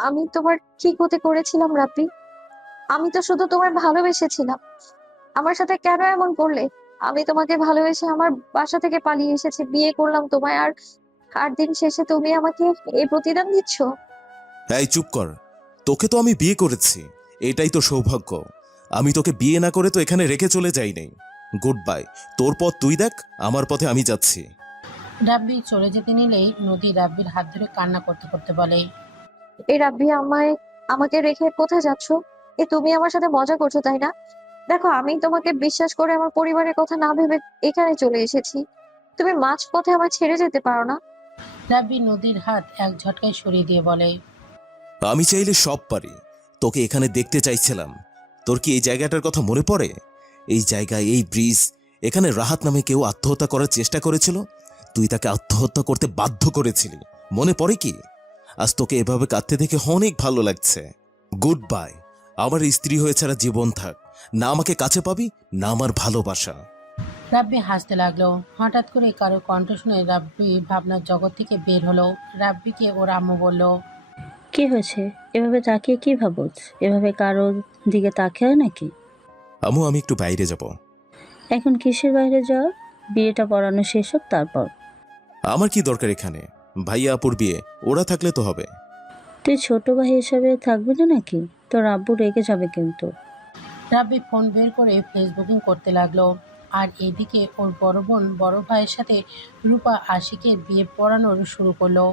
আমি তোমার কি ক্ষতি করেছিলাম রাব্বি? আমি তো শুধু তোমায় ভালোবেসেছিলাম। আমার সাথে কেন এমন করলে? আমি তোমাকে ভালোবেসে আমার বাসা থেকে পালিয়ে এসেছি, বিয়ে করলাম তোমায়, আর আর দিন শেষে তুমি আমাকে এই প্রতিদান দিচ্ছ। এই চুপ কর। তোকে তো আমি বিয়ে করেছি, এটাই তো সৌভাগ্য। আমি তোকে বিয়ে না করে তো এখানে রেখে চলে যাই নাই। Good bye. তোর পথ তুই দেখ, আমার পথে আমি যাচ্ছি। রাব্বি চলে যেতে নিলেই নদী রাব্বির হাত ধরে কান্না করতে করতে বলে, এই রাব্বি, আমাকে রেখে কোথায় যাচ্ছ? তুমি আমার সাথে মজা করছো তাই না? দেখো, আমি তোমাকে বিশ্বাস করে আমার পরিবারের কথা না ভেবে এখানে চলে এসেছি। তুমি মাঝপথে আমায় ছেড়ে যেতে পারো না। রাব্বি নদীর হাত এক ঝটকায় সরিয়ে দিয়ে বলে, আমি চাইলে সব পারি। তোকে এখানে দেখতে চাইছিলাম। তোর কি এই জায়গাটার কথা মনে পড়ে? এই জায়গায়, এই ব্রিজ, এখানে রাহাত নামে কেউ আত্মহত্যা করার চেষ্টা করেছিল। তুই তাকে আত্মহত্যা করতে বাধ্য করেছিলি, মনে পড়ে কি? আজ তোকে এভাবে কাঁদতে দেখে অনেক ভালো লাগছে। Good bye. আমার স্ত্রী হয়ে ছাড়া জীবন থাক। না আমাকে কাছে পাবি, না আমার ভালোবাসা। রাব্বি হাসতে লাগলো। হঠাৎ করে কারো কণ্ঠ শুনে রাব্বি ভাবনার জগৎ থেকে বের হলো। রাব্বিকে ওর আম্মু বলল, কি হয়েছে? এভাবে তাকিয়ে কি ভাবছ? এভাবে কারোর দিকে তাকিয়ে হয় নাকি? আমু, আমি একটু বাইরে যাব। এখন কিসের বাইরে যাওয়ার? বিয়েটা পড়ানো শেষ হোক তারপর। আমার কি দরকার এখানে? ভাইয়া আপুর বিয়ে, ওরা থাকলে তো হবে। তুই ছোট ভাই হিসাবে থাকবি না নাকি? তোর আব্বু রেগে যাবে কিন্তু। রাব্বি ফোন বের করে ফেসবুকিং করতে লাগলো। আর এদিকে ওর বড় বোন বড় ভাইয়ের সাথে রূপা আশিকের বিয়ে পড়ানোর শুরু করলো।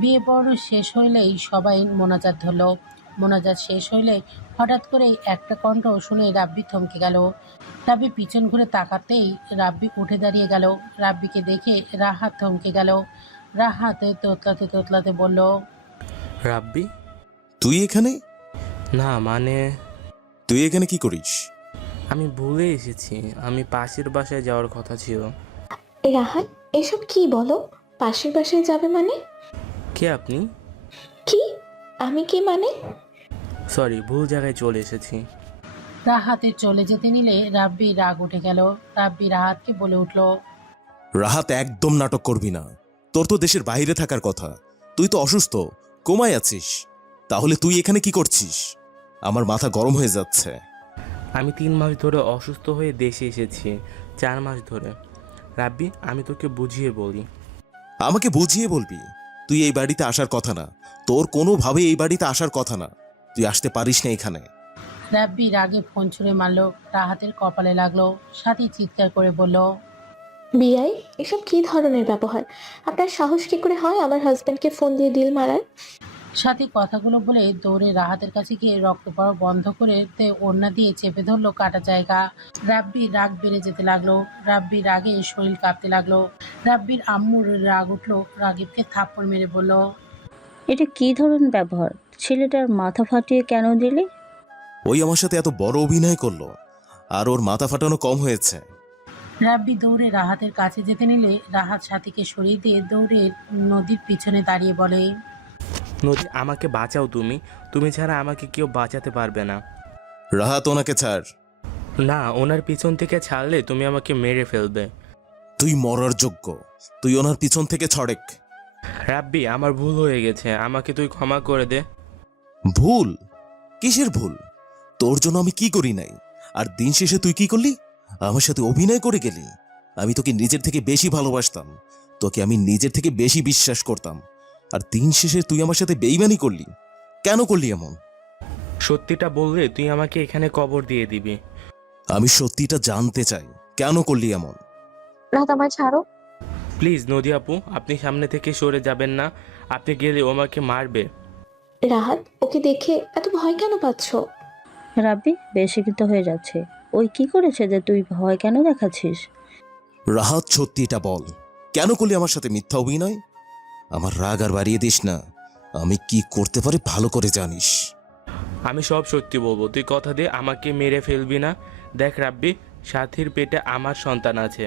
বিয়ে পড়ানো শেষ হইলেই সবাই মোনাজাত ধরলো। মোনাজাত শেষ হইলে হঠাৎ করেই একটা কণ্ঠ শুনে রাব্বি থমকে গেল। রাব্বি পিছন ঘুরে তাকাতেই রাব্বি উঠে দাঁড়িয়ে গেল। রাব্বিকে দেখে রাহাত থমকে গেল। রাহাত তোতলাতে তোতলাতে বলল, রাব্বি? তুই এখানে? না মানে, তুই এখানে কি করিস? আমি ভুলে এসেছি, আমি পাশের বাসায় যাওয়ার কথা ছিল। রাহাত, এসব কি বলো? পাশের বাসায় যাবে মানে? কে আপনি? কি? আমি কি মানে? সরি, ভুল জায়গায় চলে এসেছি। রাহাতের চলে যেতে নিলে রাব্বি রাগ উঠে গেল। রাব্বি রাহাতকে বলে উঠল, রাহাত, একদম নাটক করবি না। তোর তো দেশের বাইরে থাকার কথা। তুই তো অসুস্থ, কোমায় আছিস। তাহলে তুই এখানে কি করছিস? আমার মাথা গরম হয়ে যাচ্ছে। আমি 3 মাস ধরে অসুস্থ হয়ে দেশে এসেছি, 4 মাস ধরে। রাব্বি, আমি তোকে বুঝিয়ে বলি। আমাকে বুঝিয়ে বলবি? তুই এই বাড়িতে আসার কথা না। তোর কোনোভাবে এই বাড়িতে আসার কথা না। তুই আসতে পারিস না এখানে। রাব্বি রাগে ফোন ছুঁড়ে মারল। রাহাতের কপালে লাগলো। সাথী চিৎকার করে বলল, বিআই, এসব কি ধরনের ব্যবহার? আপনার সাহস কি করে হয় আমার হাজবেন্ডকে ফোন দিয়ে ডিল মারার? সাথী কথাগুলো বলে দৌড়ে রাহাতের কাছে গিয়ে রক্ত পড়া বন্ধ করে ওড়না দিয়ে চেপে ধরলো কাটা জায়গা। রাব্বি রাগ বেড়ে যেতে লাগলো। রাব্বির রাগে শরীর কাঁপতে লাগলো। রাব্বির আম্মুর রাগ উঠলো। রাগিবকে থাপ্পড় মেরে বলল, এটা কি ধরনের ব্যবহার? ছেলেটার মাথা ফাটিয়ে কেন দিলি? ওই আমার সাথে এত বড় অভিনয় করলো, আর ওর মাথা ফাটানো কম হয়েছে? রাব্বি দৌড়ে রাহাতের কাছে যেতে নিলে রাহাত সাথীকে সরিয়ে দিয়ে দৌড়ে নদীর পিছনে দাঁড়িয়ে বলে, নদী, আমাকে বাঁচাও। তুমি তুমি ছাড়া আমাকে কেউ বাঁচাতে পারবে না। রাহাত, ওনাকে ছাড়। না, ওনার পিছন থেকে ছাড়লে তুমি আমাকে মেরে ফেলবে। তুই মরার যোগ্য। তুই ওনার পিছন থেকে ছড়েক। রাব্বি, আমার ভুল হয়ে গেছে, আমাকে তুই ক্ষমা করে দে। ভুল? কিসের ভুল? তোর জন্য আমি কি করি নাই? আর দিন শেষে তুই কি করলি? আমার সাথে অভিনয় করে গেলি। আমি তোকে নিজের থেকে বেশি ভালোবাসতাম। তোকে আমি নিজের থেকে বেশি বিশ্বাস করতাম। আর দিন শেষে তুই আমার সাথে বেইমানি করলি। কেন করলি এমন? সত্যিটা বললে তুই আমাকে এখানে কবর দিয়ে দিবি। আমি সত্যিটা জানতে চাই, কেন করলি এমন? রাহাত, আমায় ছাড়ো। প্লিজ নদী আপু, আপনি সামনে থেকে সরে যাবেন না। আপনি গেলে ও আমাকে মারবে। রাহাত, ওকে দেখে এত ভয় কেন পাচ্ছ? রাব্বি বেশি কিন্তু হয়ে যাচ্ছে। ওই কি করেছে যে তুই ভয় কেন দেখাচ্ছিস? রাহাত, সত্যিটা বল। কেন করলি আমার সাথে মিথ্যা অভিনয়? আমার রাগ আর বাড়িয়ে দিস না। আমি কি করতে পারি ভালো করে জানিস। আমি সব সত্যি বলবো, তুই কথা দে আমাকে মেরে ফেলবি না। দেখ রাব্বি, সাথীর পেটে আমার সন্তান আছে।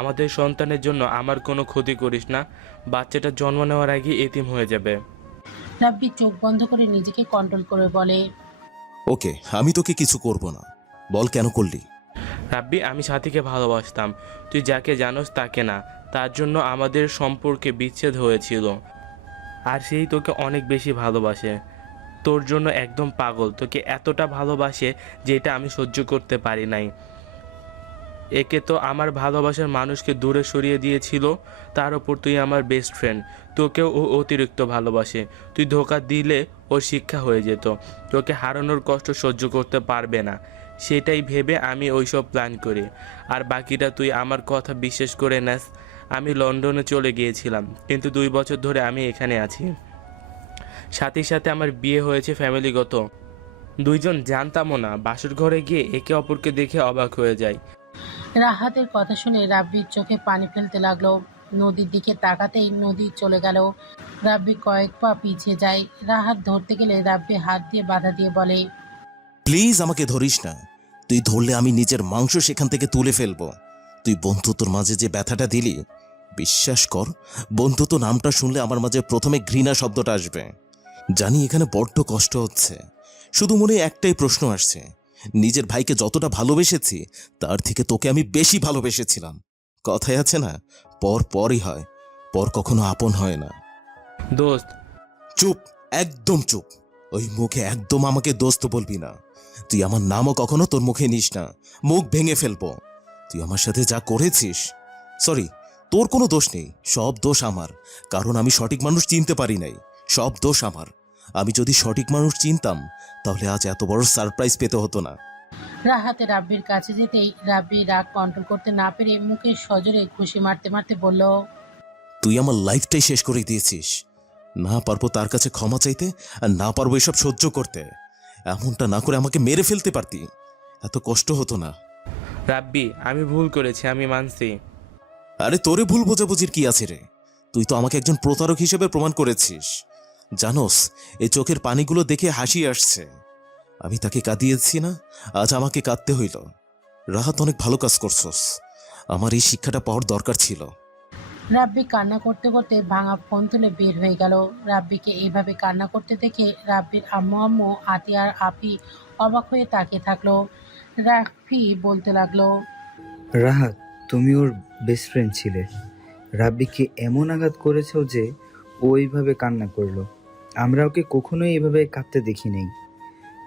আমাদের সন্তানের জন্য আমার কোনো ক্ষতি করিস না। বাচ্চাটা জন্ম নেওয়ার আগে এতিম হয়ে যাবে। রাব্বি চোখ বন্ধ করে নিজেকে কন্ট্রোল করে বলে, ওকে, আমি তোকে কিছু করব না। বল, কেন করলি? রাব্বি, আমি সাথীকে ভালোবাসতাম, তুই যাকে জানোস তাকে না। তার জন্য আমাদের সম্পর্কে বিচ্ছেদ হয়েছিল। আর সেই তোকে অনেক বেশি ভালোবাসে। তোর জন্য একদম পাগল, তোকে এতটা ভালোবাসে যেটা আমি সহ্য করতে পারি নাই। একে তো আমার ভালোবাসার মানুষকে দূরে সরিয়ে দিয়েছিল, তার ওপর তুই আমার বেস্ট ফ্রেন্ড, তোকেও ও অতিরিক্ত ভালোবাসে। তুই ধোকা দিলে ওর শিক্ষা হয়ে যেত, তোকে হারানোর কষ্ট সহ্য করতে পারবে না, সেটাই ভেবে আমি ওইসব প্ল্যান করি। আর বাকিটা তুই আমার কথা বিশ্বাস করে নেস। আমি লন্ডনে চলে গিয়েছিলাম, কিন্তু 2 বছর ধরে আমি এখানে আছি। সাথে সাথে আমার বিয়ে হয়েছে ফ্যামিলিগত। দুইজন জানতামও না, বাসর ঘরে গিয়ে একে অপরকে দেখে অবাক হয়ে যায়। রাহাতের কথা শুনে রাব্বির চোখে পানি ফেলতে লাগলো। নদীর দিকে তাকাতেই নদী চলে গেল। রাব্বি কয়েক পা পিছিয়ে যায়। রাহাত ধরতে গেলে রাব্বি হাত দিয়ে বাধা দিয়ে বলে, প্লিজ আমাকে ধরিস না। তুই ধরলে আমি নিজের মাংস সেখান থেকে তুলে ফেলবো। তুই বন্ধুত্বর মাঝে যে ব্যথাটা দিলি, বিশ্বাস কর, বন্ধুত্ব নামটা শুনলে আমার মাঝে প্রথমে ঘৃণা শব্দটা আসবে। জানি এখানে বড্ড কষ্ট হচ্ছে, শুধু মনে একটাই প্রশ্ন আসছে, নিজের ভাইকে যতটা ভালোবেসেছি তার থেকে তোকে আমি বেশি ভালোবেসেছিলাম। কথায় আছে না, পর পরই হয়, পর কখনো আপন হয় না। দোস্ত, চুপ, একদম চুপ। ওই মুখে একদম আমাকে দোস্ত বলবি না। তুই আমার নামও কখনো তোর মুখে নিস না, মুখ ভেঙে ফেলবো। তুই আমার সাথে যা করেছিস, সরি, তোর কোনো দোষ নেই, সব দোষ আমার, কারণ আমি সঠিক মানুষ চিনতে পারি নাই। সব দোষ আমার। আমি যদি সঠিক মানুষ চিনতাম তাহলে আজ এত বড় সারপ্রাইজ পেতে হতো না। রাহাতে রাব্বির কাছে যেতেই রাব্বি রাগ কন্ট্রোল করতে না পেরে মুখে সজোরে ঘুষি মারতে মারতে বলল, তুই আমার লাইফটাই শেষ করে দিয়েছিস। না পারবো তার কাছে ক্ষমা চাইতে, আর না পারবো এসব সহ্য করতে। এমনটা না করে আমাকে মেরে ফেলতে পারতি, এত কষ্ট হতো না। রাব্বি, আমি ভুল করেছি, আমি মানছি। আরে তোরে ভুল বোঝাবুঝির কি আছে রে? তুই তো আমাকে একজন প্রতারক হিসেবে প্রমাণ করেছিস। জানোস, এই চোখের পানিগুলো দেখে হাসি আসছে। আমি তাকে কাঁদিয়েছি না, আজ আমাকে কাঁদতে হইল। রাহাত, অনেক ভালো কাজ করছস। আমার এই শিক্ষাটা পাওয়ার দরকার ছিল। রাব্বি কান্না করতে করতে ভাঙা ফোন তুলে বের হয়ে গেল। রাব্বিকে এইভাবে কান্না করতে দেখে রাব্বির আম্মু আতি আর আপি অবাক হয়ে তাকিয়ে থাকলো। রাফি বলতে লাগলো, রাহাত, তুমি ওর বেস্ট ফ্রেন্ড ছিলে। রাব্বিকে এমন আঘাত করেছো যে ও এইভাবে কান্না করলো। আমরা ওকে কখনোই এভাবে কাঁদতে দেখি নাই।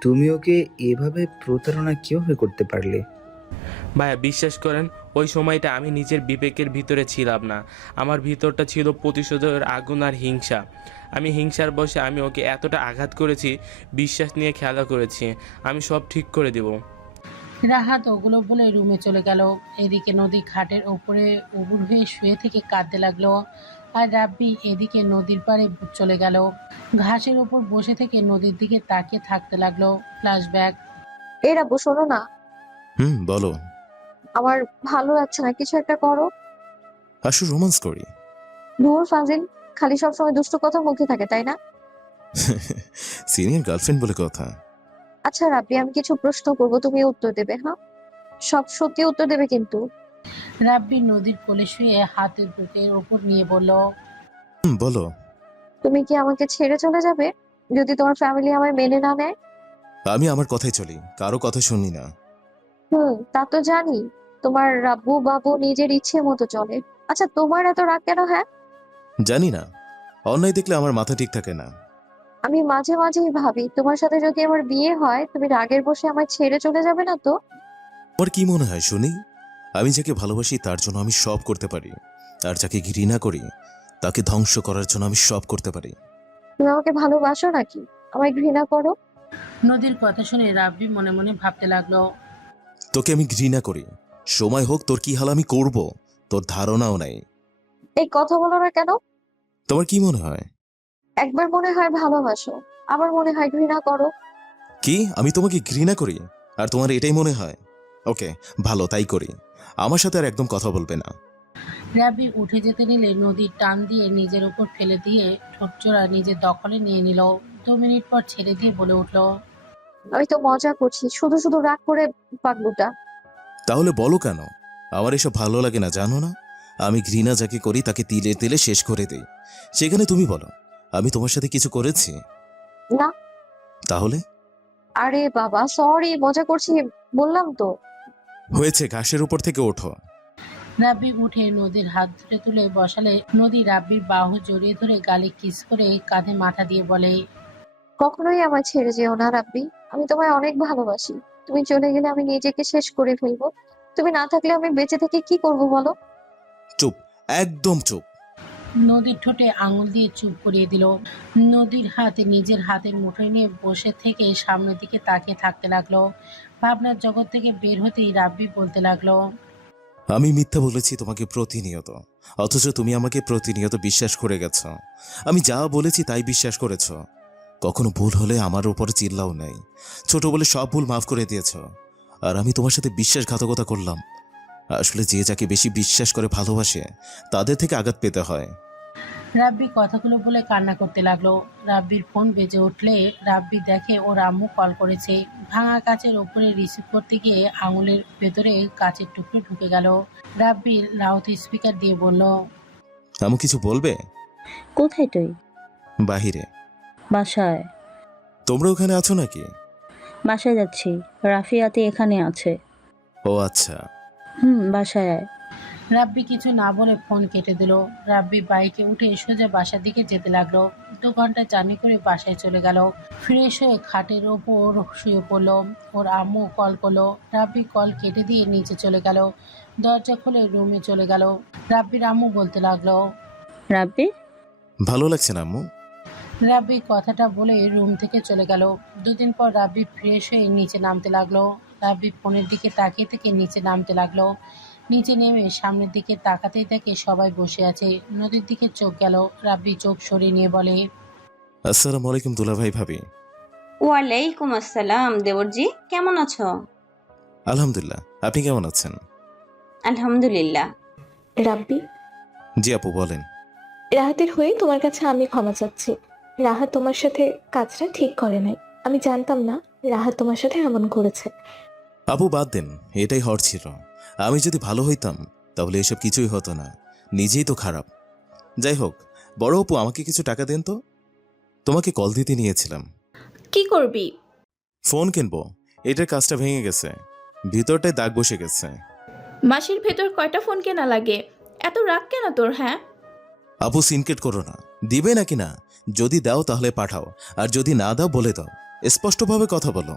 তুমি ওকে এভাবে প্রতারণা কিভাবে করতে পারলে? ভাইয়া, বিশ্বাস করেন, ওই সময়টা আমি নিজের বিবেকের ভিতরে ছিলাম না। আমার ভিতরটা ছিল প্রতিশোধের আগুন আর হিংসা। আমি হিংসার বশে আমি ওকে এতটা আঘাত করেছি, বিশ্বাস নিয়ে খেলা করেছি। আমি সব ঠিক করে দেব। রাহাত ওগুলো বলে রুমে চলে গেল। এদিকে নদী ঘাটের ওপরে উবুর হয়ে শুয়ে থেকে কাঁদতে লাগলো। আর রাব্বি এদিকে নদীর পাড়ে চলে গেল। ঘাসের ওপর বসে থেকে নদীর দিকে তাকিয়ে থাকতে লাগলো। ফ্ল্যাশব্যাক। এই রাব্বু, শোনো না, বলো। আমার ভালো লাগছে না, কিছু একটা করো। আসো রোমান্স করি। দূর ফাজিল, খালি সবসময় দুষ্ট কথা মুখে থাকে, তাই না? সিনিয়র গার্লফ্রেন্ড বলে কথা। আচ্ছা রাব্বি, আমি কিছু প্রশ্ন করবো, তুমি উত্তর দেবে, হ্যাঁ? সব সত্যি উত্তর দেবে কিন্তু। রাব্বি নদীর কোলে শুয়ে হাতের বুকের ওপর নিয়ে বলল, বলো। তুমি কি আমাকে ছেড়ে চলে যাবে যদি তোমার ফ্যামিলি আমায় মেনে না নেয়? আমি আমার কথাই চলি, কারো কথা শুনি না। তা তো জানি। তোমার রাব্বু বাবু নিজের ইচ্ছে মতো চলে। আচ্ছা, তোমার এত রাগ কেন? হ্যাঁ, জানি না, অন্যায় দেখলে আমার মাথা ঠিক থাকে না। আমি মাঝে মাঝেই ভাবি, তোমার সাথে যদি আমার বিয়ে হয় তুমি রাগের বসে আমায় ছেড়ে চলে যাবে না তো? তোমার কি মনে হয় শুনি? আমি যাকে ভালোবাসি তার জন্য আমি সব করতে পারি, আর যাকে ঘৃণা করি তাকে ধ্বংস করার জন্য আমি সব করতে পারি। তুমি আমাকে ভালোবাসো নাকি আমায় ঘৃণা করো? নদীর কথা শুনে রাব্বি মনে মনে ভাবতে লাগলো। তোকে আমি ঘৃণা করি, সময় হোক তোর কি হাল আমি করব তোর ধারণাও নাই। এই কথা বলো না কেন? তোমার কি মনে হয়? একবার মনে হয় ভালোবাসো, আবার মনে হয় ঘৃণা করো। কি আমি তোমাকে ঘৃণা করি আর তোমার এটাই মনে হয়? ওকে, ভালো, তাই করি। আমার সাথে আর একদম কথা বলবে না। রাব্বি উঠে যেতে নিলে নদীর টান দিয়ে নিজের উপর ফেলে দিয়ে ঠোঁটজোড়া নিজের দখলে নিয়ে নিল। 2 মিনিট পর ছেড়ে দিয়ে বলে উঠল, আমি তো মজা করছি, শুধু শুধু রাগ করে পাগলুটা। তাহলে বলো কেন? আমার এসব ভালো লাগে না, জানো না? আমি ঘৃণা যাকে করি তাকে তিলে তিলে শেষ করে দেই। সেখানে তুমি বলো, আমি তোমার সাথে কিছু করেছি? না। তাহলে? আরে বাবা, সরি, মজা করছি, বললাম তো। হয়েছে, ঘাসের উপর থেকে ওঠো। রাব্বি উঠে নদীর হাত ধরে তুলে বসালে নদী রাব্বির বাহু জড়িয়ে ধরে গালে কিস করে কাঁধে মাথা দিয়ে বলে, কখনোই আমায় ছেড়ে যেও না রাব্বি। আমি তোমায় অনেক ভালোবাসি। তুমি চলে গেলে আমি নিজেকে শেষ করে ফেলবো। তুমি না থাকলে আমি বেঁচে থেকে কি করব বলো? চুপ, একদম চুপ। নদীর ঠোঁটে আঙুল দিয়ে চুপ করিয়ে দিল। নদীর হাত নিজের হাতের মুঠোয় নিয়ে বসে থেকে সামনের দিকে তাকিয়ে থাকতে লাগলো। ভাবনার জগৎ থেকে বের হতেই রাব্বি বলতে লাগলো, আমি মিথ্যা বলেছি তোমাকে প্রতিনিয়ত, অথচ তুমি আমাকে প্রতিনিয়ত বিশ্বাস করে গেছ। আমি যা বলেছি তাই বিশ্বাস করেছ। কখনো ভুল হলে আমার উপর চিল্লাও নাই। ছোট বলে সব ভুল মাফ করে দিয়েছ। আর আমি তোমার সাথে বিশ্বাসঘাতকতা করলাম। আসলে যে যাকে বেশি বিশ্বাস করে ভালোবাসে তাদের থেকে আঘাত পেতে হয়। রাব্বি কথাগুলো বলে কান্না করতে লাগলো। রাব্বির ফোন বেজে উঠলে রাব্বি দেখে ওর আম্মু কল করেছে। ভাঙা কাচের ওপরে রিসিভ করতে গিয়ে আঙুলের ভেতরে কাচের টুকরো ঢুকে গেল। রাব্বি লাউড স্পিকার দিয়ে বলল, এমন কিছু বলবে? কোথায় তুই? বাহিরে। বাসায়। তোমরা ওখানে আছো নাকি? বাসায় যাচ্ছি। রাফিয়াতে এখানে আছে। ও আচ্ছা। বাসায় আয়। রাব্বি কিছু না বলে ফোন কেটে দিল। রাব্বি বাইকে উঠে সোজা বাসার দিকে যেতে লাগলো। 2 ঘন্টা জার্নি করে বাসায় চলে গেল। ফ্রেশ হয়ে খাটের ওপর শুয়ে পড়ল। ওর আম্মু কল করলো। রাব্বি কল কেটে দিয়ে নিচে চলে গেল। দরজা খুলে রুমে চলে গেল। রাব্বির আম্মু বলতে লাগলো, রাব্বি, ভালো লাগছে না আম্মু? রাব্বি কথাটা বলে রুম থেকে চলে গেল। 2 দিন পর রাব্বি ফ্রেশ হয়ে নিচে নামতে লাগলো। রাব্বি ফোনের দিকে তাকিয়ে থেকে নিচে নামতে লাগলো। নিচে নেমে সামনের দিকে তাকাতেই দেখে সবাই বসে আছে। নদীর দিকে চোখ গেল। রাব্বি চোখ সরিয়ে নিয়ে বলে, আসসালামু আলাইকুম দুলাভাই ভাবি। ওয়ালাইকুম আসসালাম দেবরজি, কেমন আছো? আলহামদুলিল্লাহ, আপনি কেমন আছেন? আলহামদুলিল্লাহ। রাব্বি, জি আপু বলেন। রাহাতের হয়ে তোমার কাছে আমি ক্ষমা চাচ্ছি। রাহাত তোমার সাথে কাজটা ঠিক করে নাই। আমি জানতাম না রাহাত তোমার সাথে এমন করেছে। আপু বাদ দেন, এটাই হট ছিল। আমি যদি ভালো হইতাম তাহলে এসব কিছুই হতো না। নিজেই তো খারাপ। যাই হোক, বড় আপু আমাকে কিছু টাকা দেন তো। তোমাকে কল দিতে নিয়েছিলাম। কি করবি? ফোন কিনবো। এটার কাজটা ভেঙে গেছে, ভিতরটায় দাগ বসে গেছে। মাসির ভেতর কয়টা ফোন কেনা লাগে? এত রাগ কেন তোর, হ্যাঁ? আপু সিনকেট করো না। দিবে নাকি না? যদি দাও তাহলে পাঠাও, আর যদি না দাও বলে দাও। স্পষ্টভাবে কথা বলো।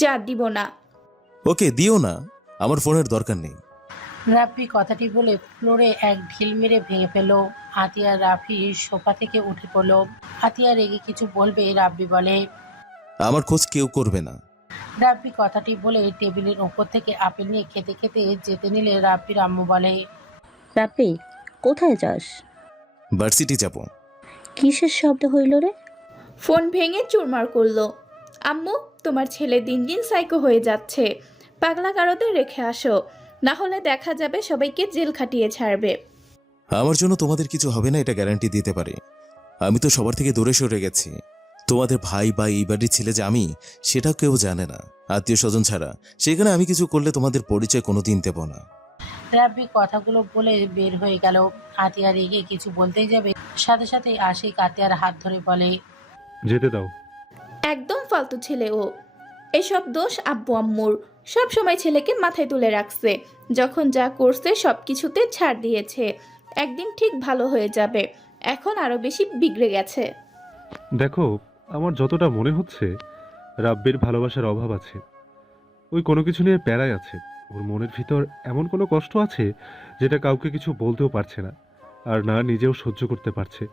যা, দিব না। ওকে দিও না, আমার ফোনের দরকার নেই। রাব্বি কথাটি বলে ফ্লোরে এক ঢিল মেরে ভেঙে ফেলল। আতিয়া রাফি সোফা থেকে উঠে পড়ল। আতিয়া রেগে কিছু বলবে, রাব্বি বলে, আমার খোঁজ কেউ করবে না। রাব্বি কথাটি বলে টেবিলের ওপর থেকে আপেল নিয়ে খেতে খেতে যেতে নিলে রাব্বির আম্মু বলে, রাব্বি, কোথায় যাস? ভার্সিটি যাব। কিসের শব্দ হইল রে? ফোন ভেঙে চুরমার করলো। আম্মু, তোমার ছেলে দিন দিন সাইকো হয়ে যাচ্ছে। পাগলা কারোদের রেখে আসো, না হলে দেখা যাবে সবাইকে জেল খাটিয়ে ছাড়বে। আমার জন্য তোমাদের কিছু হবে না এটা গ্যারান্টি দিতে পারি। আমি তো সবার থেকে দূরে সরে গেছি। তোমাদের ভাই বা এই বাড়ির ছেলে যে আমি, সেটা কেউ জানে না, আত্মীয় স্বজন ছাড়া। সেখানে আমি কিছু করলে তোমাদের পরিচয় কোনোদিন দেব না। রাব্বি কথাগুলো বলে বের হয়ে গেল। আতিয়া রেগে কিছু বলতেই যাবে, সাথে সাথে আশিক আতিয়ার হাত ধরে বলে, যেতে দাও। একদম ফালতু ছেলে ও। এসব দোষ আব্বু আম্মুর। সব সময় ছেলেকে মাথায় তুলে রাখছে। যখন যা করছে সব কিছুতে ছাড় দিয়েছে। একদিন ঠিক ভালো হয়ে যাবে। এখন আরো বেশি বিগড়ে গেছে। দেখো, আমার যতটা মনে হচ্ছে রাব্বির ভালোবাসার অভাব আছে। ওই কোনো কিছু নিয়ে প্যারায় আছে। ওর মনের ভিতর এমন কোনো কষ্ট আছে যেটা কাউকে কিছু বলতেও পারছে না, আর না নিজেও সহ্য করতে পারছে।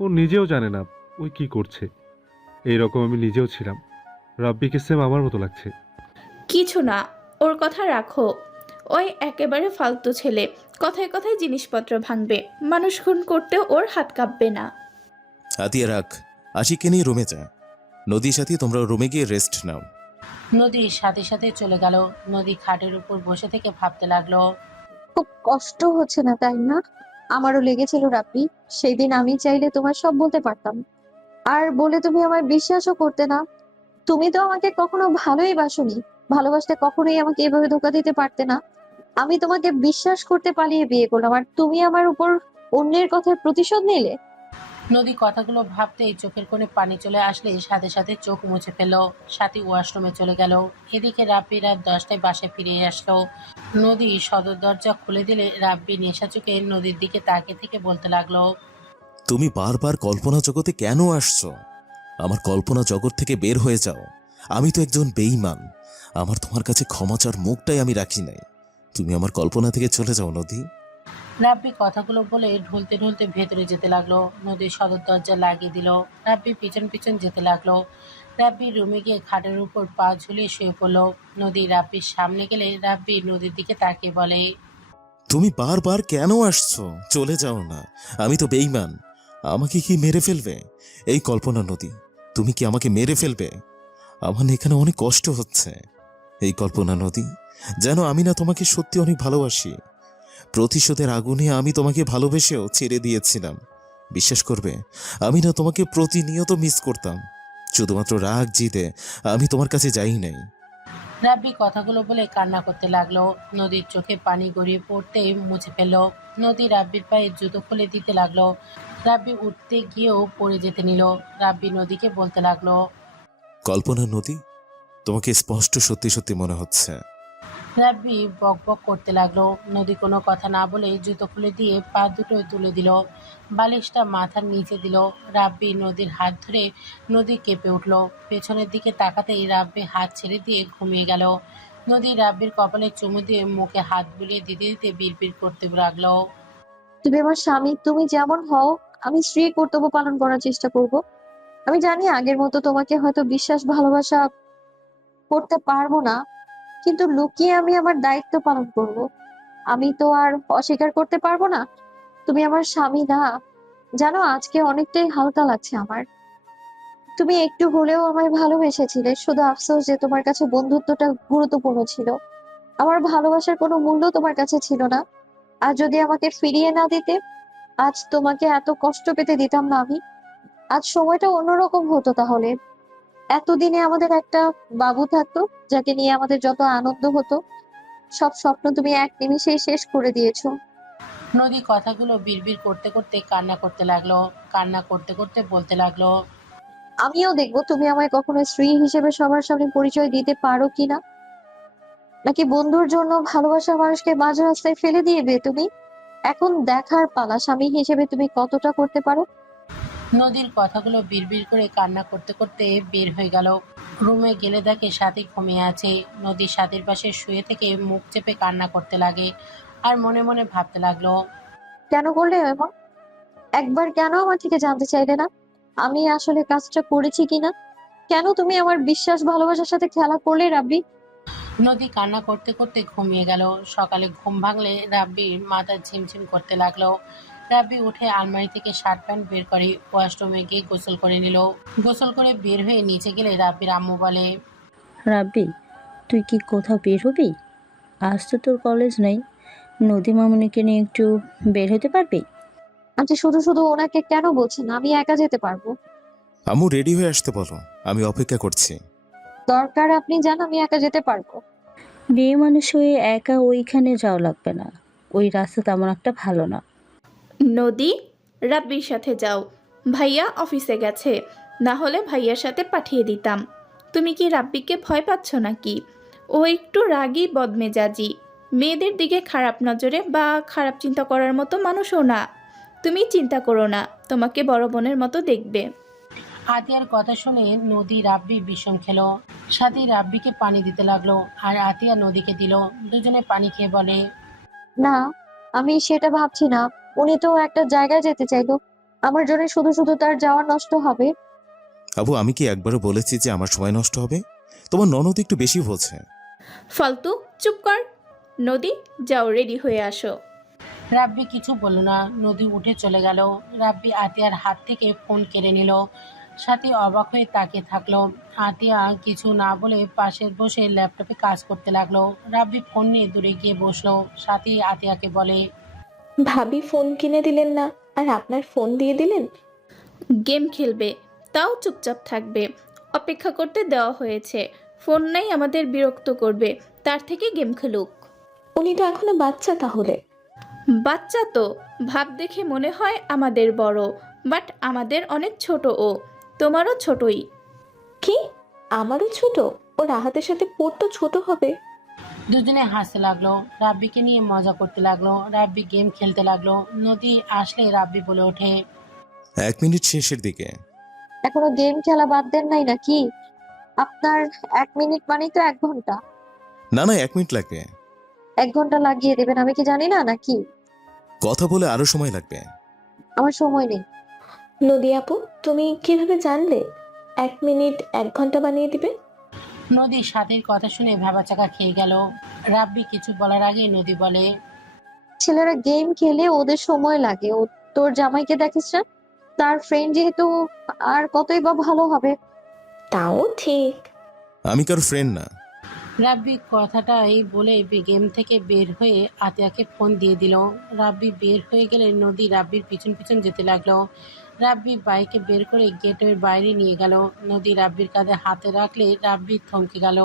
ও নিজেও জানে না ওই কি করছে। এইরকম আমি নিজেও ছিলাম। রাব্বিকে সেম আমার মতো লাগছে। কিছু না, ওর কথা রাখো। ওই একেবারে ফালতু ছেলে। কথায় কথায় জিনিসপত্র ভাঙবে। মানুষ খুন করতেও ওর হাত কাঁপবে না। আতিয়া রাখ, আশিককে নিয়ে রুমে যা। নদীর সাথে তোমরা রুমে গিয়ে রেস্ট নাও। নদীর সাথে সাথে চলে গেল। নদী খাটের উপর বসে থেকে ভাবতে লাগলো, খুব কষ্ট হচ্ছে না তাই না? আমারও লেগেছিল রাব্বি। সেই দিন আমি চাইলে তোমার সব বলতে পারতাম, আর বলে তুমি আমায় বিশ্বাসও করতে না। তুমি তো আমাকে কখনো ভালোই বাসোনি। ভালোবাসতে কখনোই আমাকে এভাবে ধোকা দিতে পারতে না। আমি তোমাকে বিশ্বাস করতে পালিয়ে বিয়ে করলাম, আর তুমি আমার উপর অন্যের কথার প্রতিশোধ নিলে। নদী কথাগুলো ভাবতেই চোখের কোণে পানি চলে আসলে সাথে সাথে চোখ মুছে ফেলল। সাথী ওয়াশরুমে চলে গেল। এদিকে রাব্বি রাত 10টায় বাসায় ফিরে আসলো। নদী সদর দরজা খুলে দিলে রাব্বি নেশা চোখে নদীর দিকে তাকিয়ে থেকে বলতে লাগলো, তুমি বারবার কল্পনা জগতে কেন আসছো? আমার কল্পনা জগৎ থেকে বের হয়ে যাও। আমি তো একজন বেঈমান। আমার তোমার কাছে ক্ষমা চাওয়ার মুখটাই আমি রাখি নাই। তুমি আমার কল্পনা থেকে চলে যাও নদী। রাব্বি কথাগুলো বলে ঢুলতে ঢুলতে ভেতরে যেতে লাগলো। নদীর সদর দরজা লাগিয়ে দিল। রাব্বি পিছন পিছন যেতে লাগলো। রাব্বির রুমে গিয়ে খাটের উপর পা ঝুলিয়ে শুয়ে পড়লো। নদী রাব্বির সামনে গেলে রাব্বি নদীর দিকে তাকিয়ে বলে, তুমি বারবার কেন আসছো? চলে যাও না। আমি তো বেঈমান। আমাকে কি মেরে ফেলবে? এই কল্পনা নদী, তুমি কি আমাকে মেরে ফেলবে? আমার না এখানে অনেক কষ্ট হচ্ছে। এই কল্পনা নদী, যেন আমি না তোমাকে সত্যি অনেক ভালোবাসি। প্রতিশোধের আগুনে আমি তোমাকে ভালোবেসেও ছেড়ে দিয়েছিলাম। বিশ্বাস করবে, আমি না তোমাকে প্রতিনিয়ত মিস করতাম। শুধুমাত্র রাগ জিতে আমি তোমার কাছে যাই নাই। রাব্বি কথাগুলো বলে কান্না করতে লাগলো। নদীর চোখে পানি গড়িয়ে পড়তেই মুছে ফেললো। নদী রাব্বির পায়ে জুতো খুলে দিতে লাগলো। রাব্বি উঠতে গিয়েও পড়ে যেতে নিল। রাব্বি নদীকে বলতে লাগলো, কল্পনা নদী, তোমাকে স্পষ্ট সত্যি সত্যি মনে হচ্ছে। রাব্বি বক বক করতে লাগলো। নদী কোনো কথা না বলে জুতো খুলে দিয়ে পা দুটো তুলে দিল। বালিশটা মাথার নিচে দিল। রাব্বি নদীর হাত ধরে নদী কেঁপে উঠল। পেছনের দিকে তাকাতেই রাব্বি হাত ছেড়ে দিয়ে ঘুমিয়ে গেল। নদী রাব্বির কপালে চুমু দিয়ে মুখে হাত বুলিয়ে দিতে দিতে বিড়বিড় করতে লাগলো। তুমি আমার স্বামী, তুমি যেমন হও আমি স্ত্রী কর্তব্য পালন করার চেষ্টা করব। আমি জানি আগের মতো তোমাকে হয়তো বিশ্বাস ভালোবাসা করতে পারবো না, কিন্তু লুকিয়ে আমি আমার দায়িত্ব পালন করব। আমি তো আর অস্বীকার করতে পারবো না তুমি আমার স্বামী না। জানো, আজকে অনেকটাই হালকা লাগছে আমার। তুমি একটু হলেও আমায় ভালোবেসেছিলে, শুধু আফসোস যে তোমার কাছে বন্ধুত্বটা গুরুত্বপূর্ণ ছিল। আমার ভালোবাসার কোনো মূল্য তোমার কাছে ছিল না। আর যদি আমাকে ফিরিয়ে না দিতে, আজ তোমাকে এত কষ্ট পেতে দিতাম না আমি। আজ সময়টা অন্যরকম হতো তাহলে। এতদিনে আমাদের একটা বাবু থাকতো, যাকে নিয়ে আমাদের যত আনন্দ হতো। সব স্বপ্ন তুমি এক নিমিষেই শেষ করে দিয়েছো। নদী কথাগুলো বিড়বিড় করতে করতে কান্না করতে লাগলো। কান্না করতে করতে বলতে লাগলো, আমিও দেখবো তুমি আমায় কখনো স্ত্রী হিসেবে সবার সামনে পরিচয় দিতে পারো কিনা, নাকি বন্ধুর জন্য ভালোবাসার মানুষকে মাঝ রাস্তায় ফেলে দিয়েবে তুমি। এখন দেখার পালা স্বামী হিসেবে তুমি কতটা করতে পারো। নদীর কথাগুলো বিড়বিড় করে কান্না করতে করতে বের হয়ে গেল। রুমে গেলে দেখে সাথী ঘুমিয়ে আছে। নদীর সাথীর পাশে শুয়ে থেকে মুখ চেপে কান্না করতে লাগে আর মনে মনে ভাবতে লাগলো, কেন করলে এমন? একবার কেন আমার থেকে জানতে চাইলে না আমি আসলে কাজটা করেছি কিনা? কেন তুমি আমার বিশ্বাস ভালোবাসার সাথে খেলা করলে রাব্বি? নদী কান্না করতে করতে ঘুমিয়ে গেল। সকালে ঘুম ভাঙলে রাব্বির মাথা ঝিমঝিম করতে লাগলো। রাব্বি উঠে আলমারি থেকে শার্ট প্যান্ট বের করে ওয়াশরুমে গিয়ে গোসল করে নিল। গোসল করে বের হয়ে নিচে গেলে রাব্বির আম্মু বলে, রাব্বি, তুই কি কোথাও বের হবি? আজ তো তোর কলেজ নেই। নদী মামুনিকে নিয়ে একটু বের হতে পারবি? আচ্ছা, শুধু শুধু ওনাকে কেন বলছেন? আমি একা যেতে পারবো। আম্মু রেডি হয়ে আসতে বলো, আমি অপেক্ষা করছি। দরকার আপনি যান, আমি একা যেতে পারবো। মেয়ে মানুষ হয়ে একা ওইখানে যাওয়া লাগবে না। ওই রাস্তা তেমন একটা ভালো না। নদী, রাব্বির সাথে যাও। ভাইয়া অফিসে গেছে, না হলে ভাইয়ার সাথে পাঠিয়ে দিতাম। তুমি কি রাব্বিকে ভয় পাচ্ছ নাকি? ও একটু রাগী বদমেজাজি, মেয়েদের দিকে খারাপ নজরে বা খারাপ চিন্তা করার মতো মানুষও না। তুমি চিন্তা করো না, তোমাকে বড় বোনের মতো দেখবে। আতিয়ার কথা শুনে নদী রাব্বি বিষম খেলো। সাথী রাব্বিকে পানি দিতে লাগলো আর আতিয়া নদীকে দিল। দুজনে পানি খেয়ে বলে, না, আমি সেটা ভাবছি না। উনি তো একটা জায়গায় যেতে চাইলো, আমার জন্য শুধু শুধু তার যাওয়া নষ্ট হবে। আবু, আমি কি একবারও বলেছি যে আমার সময় নষ্ট হবে? তোমার ননদ একটু বেশি বলছে। ফালতু, চুপ কর। নদী, যাও রেডি হয়ে আসো। রাব্বি কিছু বলল না। নদী উঠে চলে গেল। রাব্বি আতিয়ার হাত থেকে ফোন কেড়ে নিল। সাথী অবাক হয়ে তাকিয়ে থাকলো। আতিয়া কিছু না বলে পাশে বসে ল্যাপটপে কাজ করতে লাগলো। রাব্বি ফোন নিয়ে দূরে গিয়ে বসলো। সাথী আতিয়াকে বলে, ভাবি ফোন কিনে দিলেন না, আর আপনার ফোন দিয়ে দিলেন। গেম খেলবে, তাও চুপচাপ থাকবে। অপেক্ষা করতে দেওয়া হয়েছে। ফোন নাই আমাদের বিরক্ত করবে, তার থেকে গেম খেলুক। উনি তো এখনো বাচ্চা তাহলে। বাচ্চা তো, ভাব দেখে মনে হয় আমাদের বড়, বাট আমাদের অনেক ছোট। ও তোমারও ছোটই। কি? আমারও ছোট? ও রাহাতের সাথে পড়তো, ছোট হবে। দুজনে হাসতে লাগলো। রাব্বিকে নিয়ে মজা করতে লাগলো। রাব্বি গেম খেলতে লাগলো। নদী আসলে রাব্বি বলে ওঠে, 1 মিনিট শেষের দিকে। এখনো গেম খেলা বাদ দেন নাই নাকি? আপনার 1 মিনিট মানেই তো 1 ঘন্টা। না না, 1 মিনিট লাগবে। 1 ঘন্টা লাগিয়ে দেবেন আমি কি জানি না নাকি? কথা বলে আরো সময় লাগবে। আমার সময় নেই। নদী আপু, তুমি কিভাবে জানলে 1 মিনিট 1 ঘন্টা বানিয়ে দিবে? নদী সাথীর কথা শুনে ভ্যাবাচাকা খেয়ে গেল। রাব্বি কিছু বলার আগেই নদী বলে, ছেলেরা গেম খেলে ওদের সময় লাগে। ও তোর জামাইকে দেখিস না? তার ফ্রেন্ড যেহেতু আর কতই বা ভালো হবে। তাও ঠিক। আমি কারো ফ্রেন্ড না। রাব্বি কথাটাই বলে গেম থেকে বের হয়ে আতিয়াকে ফোন দিয়ে দিল। রাব্বি বের হয়ে গেলে নদী রাব্বির পিছন পিছন যেতে লাগলো। রাব্বি বাইকে বের করে গেটের বাইরে নিয়ে গেল। নদী রাব্বির কাঁধে হাতে রাখলে রাব্বি থমকে গেল।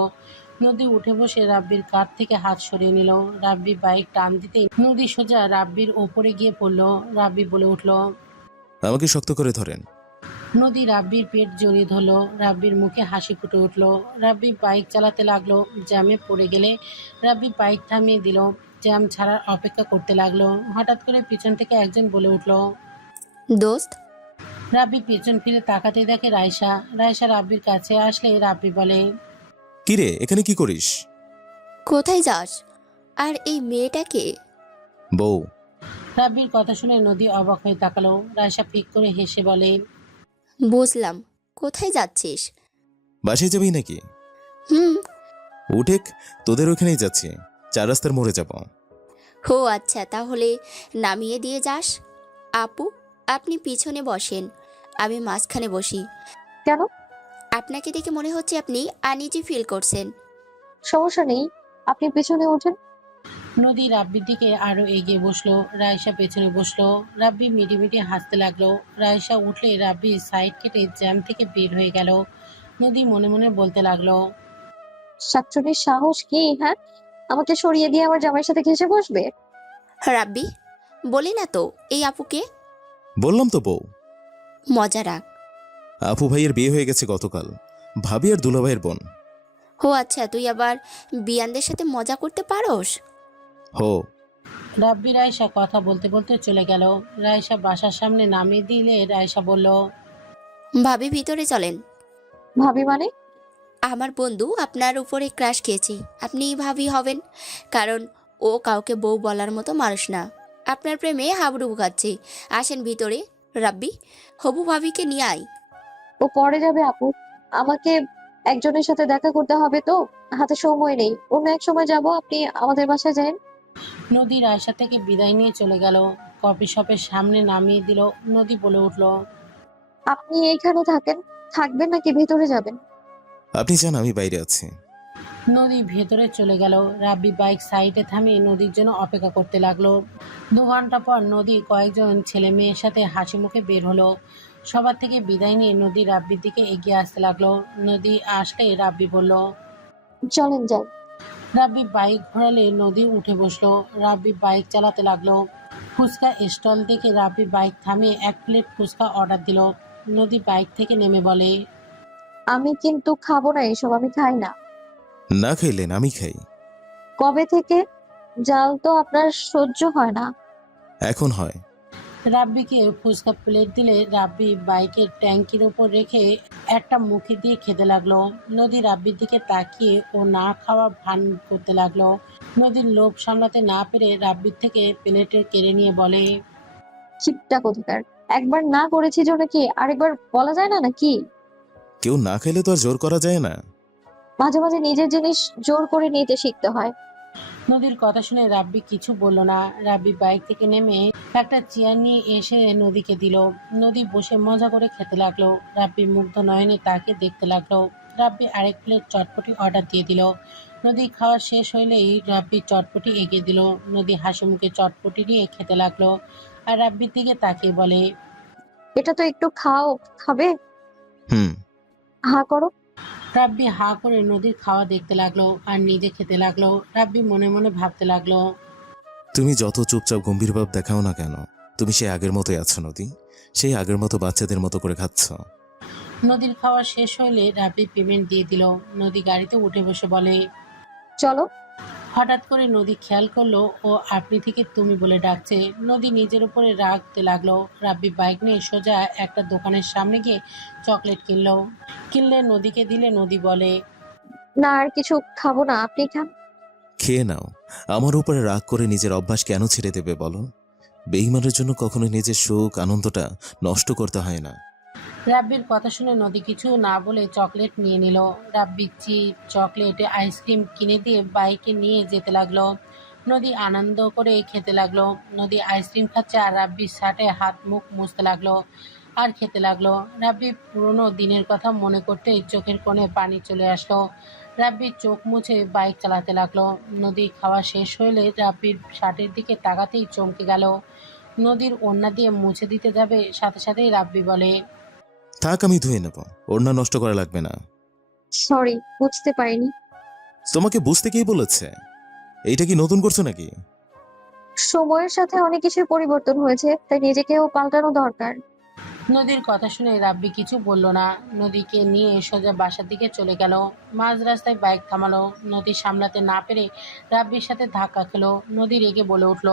নদী উঠে বসে রাব্বির কাঁধ থেকে হাত সরিয়ে নিল। রাব্বি বাইক টান দিতেই নদী সোজা রাব্বির ওপরে গিয়ে পড়ল। রাব্বি বলে উঠল। আমাকে শক্ত করে ধরেন। নদী রাব্বির পেট জড়িয়ে ধরলো। রাব্বির মুখে হাসি ফুটে উঠল। রাব্বি বাইক চালাতে লাগলো। জ্যামে পড়ে গেলে রাব্বি বাইক থামিয়ে দিল। জ্যাম ছাড়ার অপেক্ষা করতে লাগলো। হঠাৎ করে পিছন থেকে একজন বলে উঠল। দোস্ত, রাব্বি পিছন ফিরে তাকাতে দেখে রায়শা। রায়শা রাব্বির কাছে আসলে রাব্বি বলে, কিরে, এখানে কি করিস? কোথায় যাস? আর এই মেয়েটাকে? বউ। রাব্বির কথা শুনে নদী অবাক হয়ে তাকালো। রায়শা ফিক করে হেসে বলে, বুঝলাম। কোথায় যাচ্ছিস? বাসায় যাবি নাকি? হুম। উঠেক, তোদের ওখানেই যাচ্ছি। 4 রাস্তার মোড়ে যাব। হো আচ্ছা, তাহলে নামিয়ে দিয়ে যাস। আপু, আপনি পিছনে বসেন, আমি মাঝখানে বসি। কেন? আপনাকে দেখে মনে হচ্ছে আপনি আনইজি ফিল করছেন। সমস্যা নেই, আপনি পিছনে ওঠেন। নদী রাব্বির দিকে আরো এগিয়ে বসলো। রায়শা পেছনে বসলো। রাব্বি মিটিমিটি হাসতে লাগলো। রায়শা উঠলে রাব্বি সাইড কেটে জ্যাম থেকে বের হয়ে গেল। নদী মনে মনে বলতে লাগলো, শাকচুনির সাহস কি, হ্যাঁ? আমাকে সরিয়ে দিয়ে আমার জামাইয়ের সাথে ঘেসে বসবে? রাব্বি, বলি না তো এই আপুকে? বললাম তো বউ। মজা রাখ। আপু ভাইয়ের বিয়ে হয়ে গেছে গতকাল। ভাবি আর দুলাভাইয়ের বোন। হো আচ্ছা, তুই আবার বিয়ানদের সাথে মজা করতে পারোস? হো। রাব্বি রায়শা কথা বলতে বলতে চলে গেল। রায়শা বাসার সামনে নামিয়ে দিলে রায়শা বলল, ভাবি ভিতরে চলেন। ভাবি মানে? আমার বন্ধু আপনার উপরে ক্রাশ খেয়েছে, আপনি ভাবি হবেন, কারণ ও কাউকে বউ বলার মতো মানুষ না। আপনার প্রেমে হাবুডুবু খাচ্ছে। আসেন ভিতরে। রাব্বি, হবু ভাবিকে নিয়ে আয়। ও পরে যাবে আপু। আমাকে একজনের সাথে দেখা করতে হবে তো, হাতে সময় নেই। অন্য এক সময় যাব, আপনি আমাদের বাসায় যান। নদী রায়শা থেকে বিদায় নিয়ে চলে গেল। কফি শপের সামনে নামিয়ে দিল। নদী বলে উঠল, আপনি এইখানে থাকবেন নাকি ভেতরে যাবেন? আপনি যান, আমি বাইরে আছি। নদী ভেতরে চলে গেল। রাব্বি বাইক সাইডে থামিয়ে নদীর জন্য অপেক্ষা করতে লাগলো। 2 ঘন্টা পর নদী কয়েকজন ছেলে মেয়ের সাথে হাসি মুখে বের হলো। সবার থেকে বিদায় নিয়ে নদী রাব্বির দিকে এগিয়ে আসতে লাগলো। নদী আসলে রাব্বি বলল, চলেন যাই। রাব্বি বাইক ঘোরালে নদী উঠে বসলো। রাব্বি বাইক চালাতে লাগলো। ফুচকা স্টল দেখে রাব্বি বাইক থামিয়ে 1 প্লেট ফুচকা অর্ডার দিল। নদী বাইক থেকে নেমে বলে, আমি কিন্তু খাবো না এসব, আমি খাই না। না খাইলেন, আমি খাই। কবে থেকে? জাল তো আপনার সহ্য হয় না। এখন হয়। রাব্বিকে ফুচকা প্লেট দিলে রাব্বি বাইকের ট্যাঙ্কির ওপর রেখে একটা মুখে দিয়ে খেতে লাগলো। নদী রাব্বির দিকে তাকিয়ে ও না খাওয়া ভান করতে লাগলো। নদীর লোভ সামলাতে না পেরে রাব্বির থেকে প্লেটের কেড়ে নিয়ে বলে, খিপটা কোথাকার। একবার না করেছি জন্য কি আরেকবার বলা যায় না নাকি? কেউ না খাইলে তো আর জোর করা যায় না। মাঝে মাঝে নিজের জিনিস জোর করে নিতে শিখতে হয়। নদীর কথা শুনে রাব্বি কিছু বলল না। রাব্বি বাইক থেকে নেমে একটা চেয়ার নিয়ে এসে নদীকে দিল। নদী বসে মজা করে খেতে লাগলো। রাব্বি মুগ্ধ নয়নে তাকে দেখতে লাগলো। রাব্বি আরেক প্লেট চটপটি অর্ডার দিয়ে দিল। নদী খাওয়া শেষ হইলেই রাব্বি চটপটি এগিয়ে দিল। নদী হাসি মুখে চটপটি নিয়ে খেতে লাগলো আর রাব্বির দিকে তাকিয়ে বলে, এটা তো একটু খাও, খাবে? হুম। হা করো। রাব্বি হা করে নদীর খাওয়া দেখতে লাগলো আর নিজে খেতে লাগলো। রাব্বি মনে মনে ভাবতে লাগলো, তুমি যত চুপচাপ গম্ভীর ভাব দেখাও না কেন, তুমি সেই আগের মতোই আছো নদী। সেই আগের মতো বাচ্চাদের মতো করে খাচ্ছ। নদীর খাওয়া শেষ হইলে রাব্বি পেমেন্ট দিয়ে দিল। নদী গাড়িতে উঠে বসে বলে, চলো। হঠাৎ করে নদী খেয়াল করলো ও আপনি থেকে তুমি বলে ডাকছে। নদী নিজের উপরে রাখতে লাগলো। রাব্বি বাইক নিয়ে সোজা একটা দোকানের সামনে গিয়ে চকলেট কিনলে নদীকে দিলে। নদী বলে, না আর কিছু খাবো না, আপনি খান। খেয়ে নাও। আমার উপরে রাগ করে নিজের অভ্যাস কেন ছেড়ে দেবে বলো? বেইমানের জন্য কখনো নিজের সুখ আনন্দটা নষ্ট করতে হয় না। রাব্বির কথা শুনে নদী কিছু না বলে চকলেট নিয়ে নিল। রাব্বি চিপ, চকলেট, আইসক্রিম কিনে দিয়ে বাইকে নিয়ে যেতে লাগলো। নদী আনন্দ করে খেতে লাগলো। নদী আইসক্রিম খাচ্ছে আর রাব্বির শার্টে হাত মুখ মুছতে লাগলো আর খেতে লাগলো। রাব্বি পুরোনো দিনের কথা মনে করতেই চোখের কোণে পানি চলে আসলো। রাব্বি চোখ মুছে বাইক চালাতে লাগলো। নদী খাওয়া শেষ হলে রাব্বির শার্টের দিকে তাকাতেই চমকে গেল। নদীর ওড়না দিয়ে মুছে দিতে যাবে, সাথে সাথেই রাব্বি বলে, থাক, আমি ধুয়ে নেব, ওড়না নষ্ট করা লাগবে না। সরি, বুঝতে পারিনি। তোমাকে বুঝতে কে বলেছে? এইটা কি নতুন করছো নাকি? সময়ের সাথে অনেক কিছুর পরিবর্তন হয়েছে, তাই নিজেকেও পাল্টানো দরকার। নদীর কথা শুনে রাব্বি কিছু বলল না। নদীকে নিয়ে সোজা বাসার দিকে চলে গেল। মাঝ রাস্তায় বাইক থামালো। নদী সামলাতে না পেরে রাব্বির সাথে ধাক্কা খেলো। নদী রেগে বলে উঠল,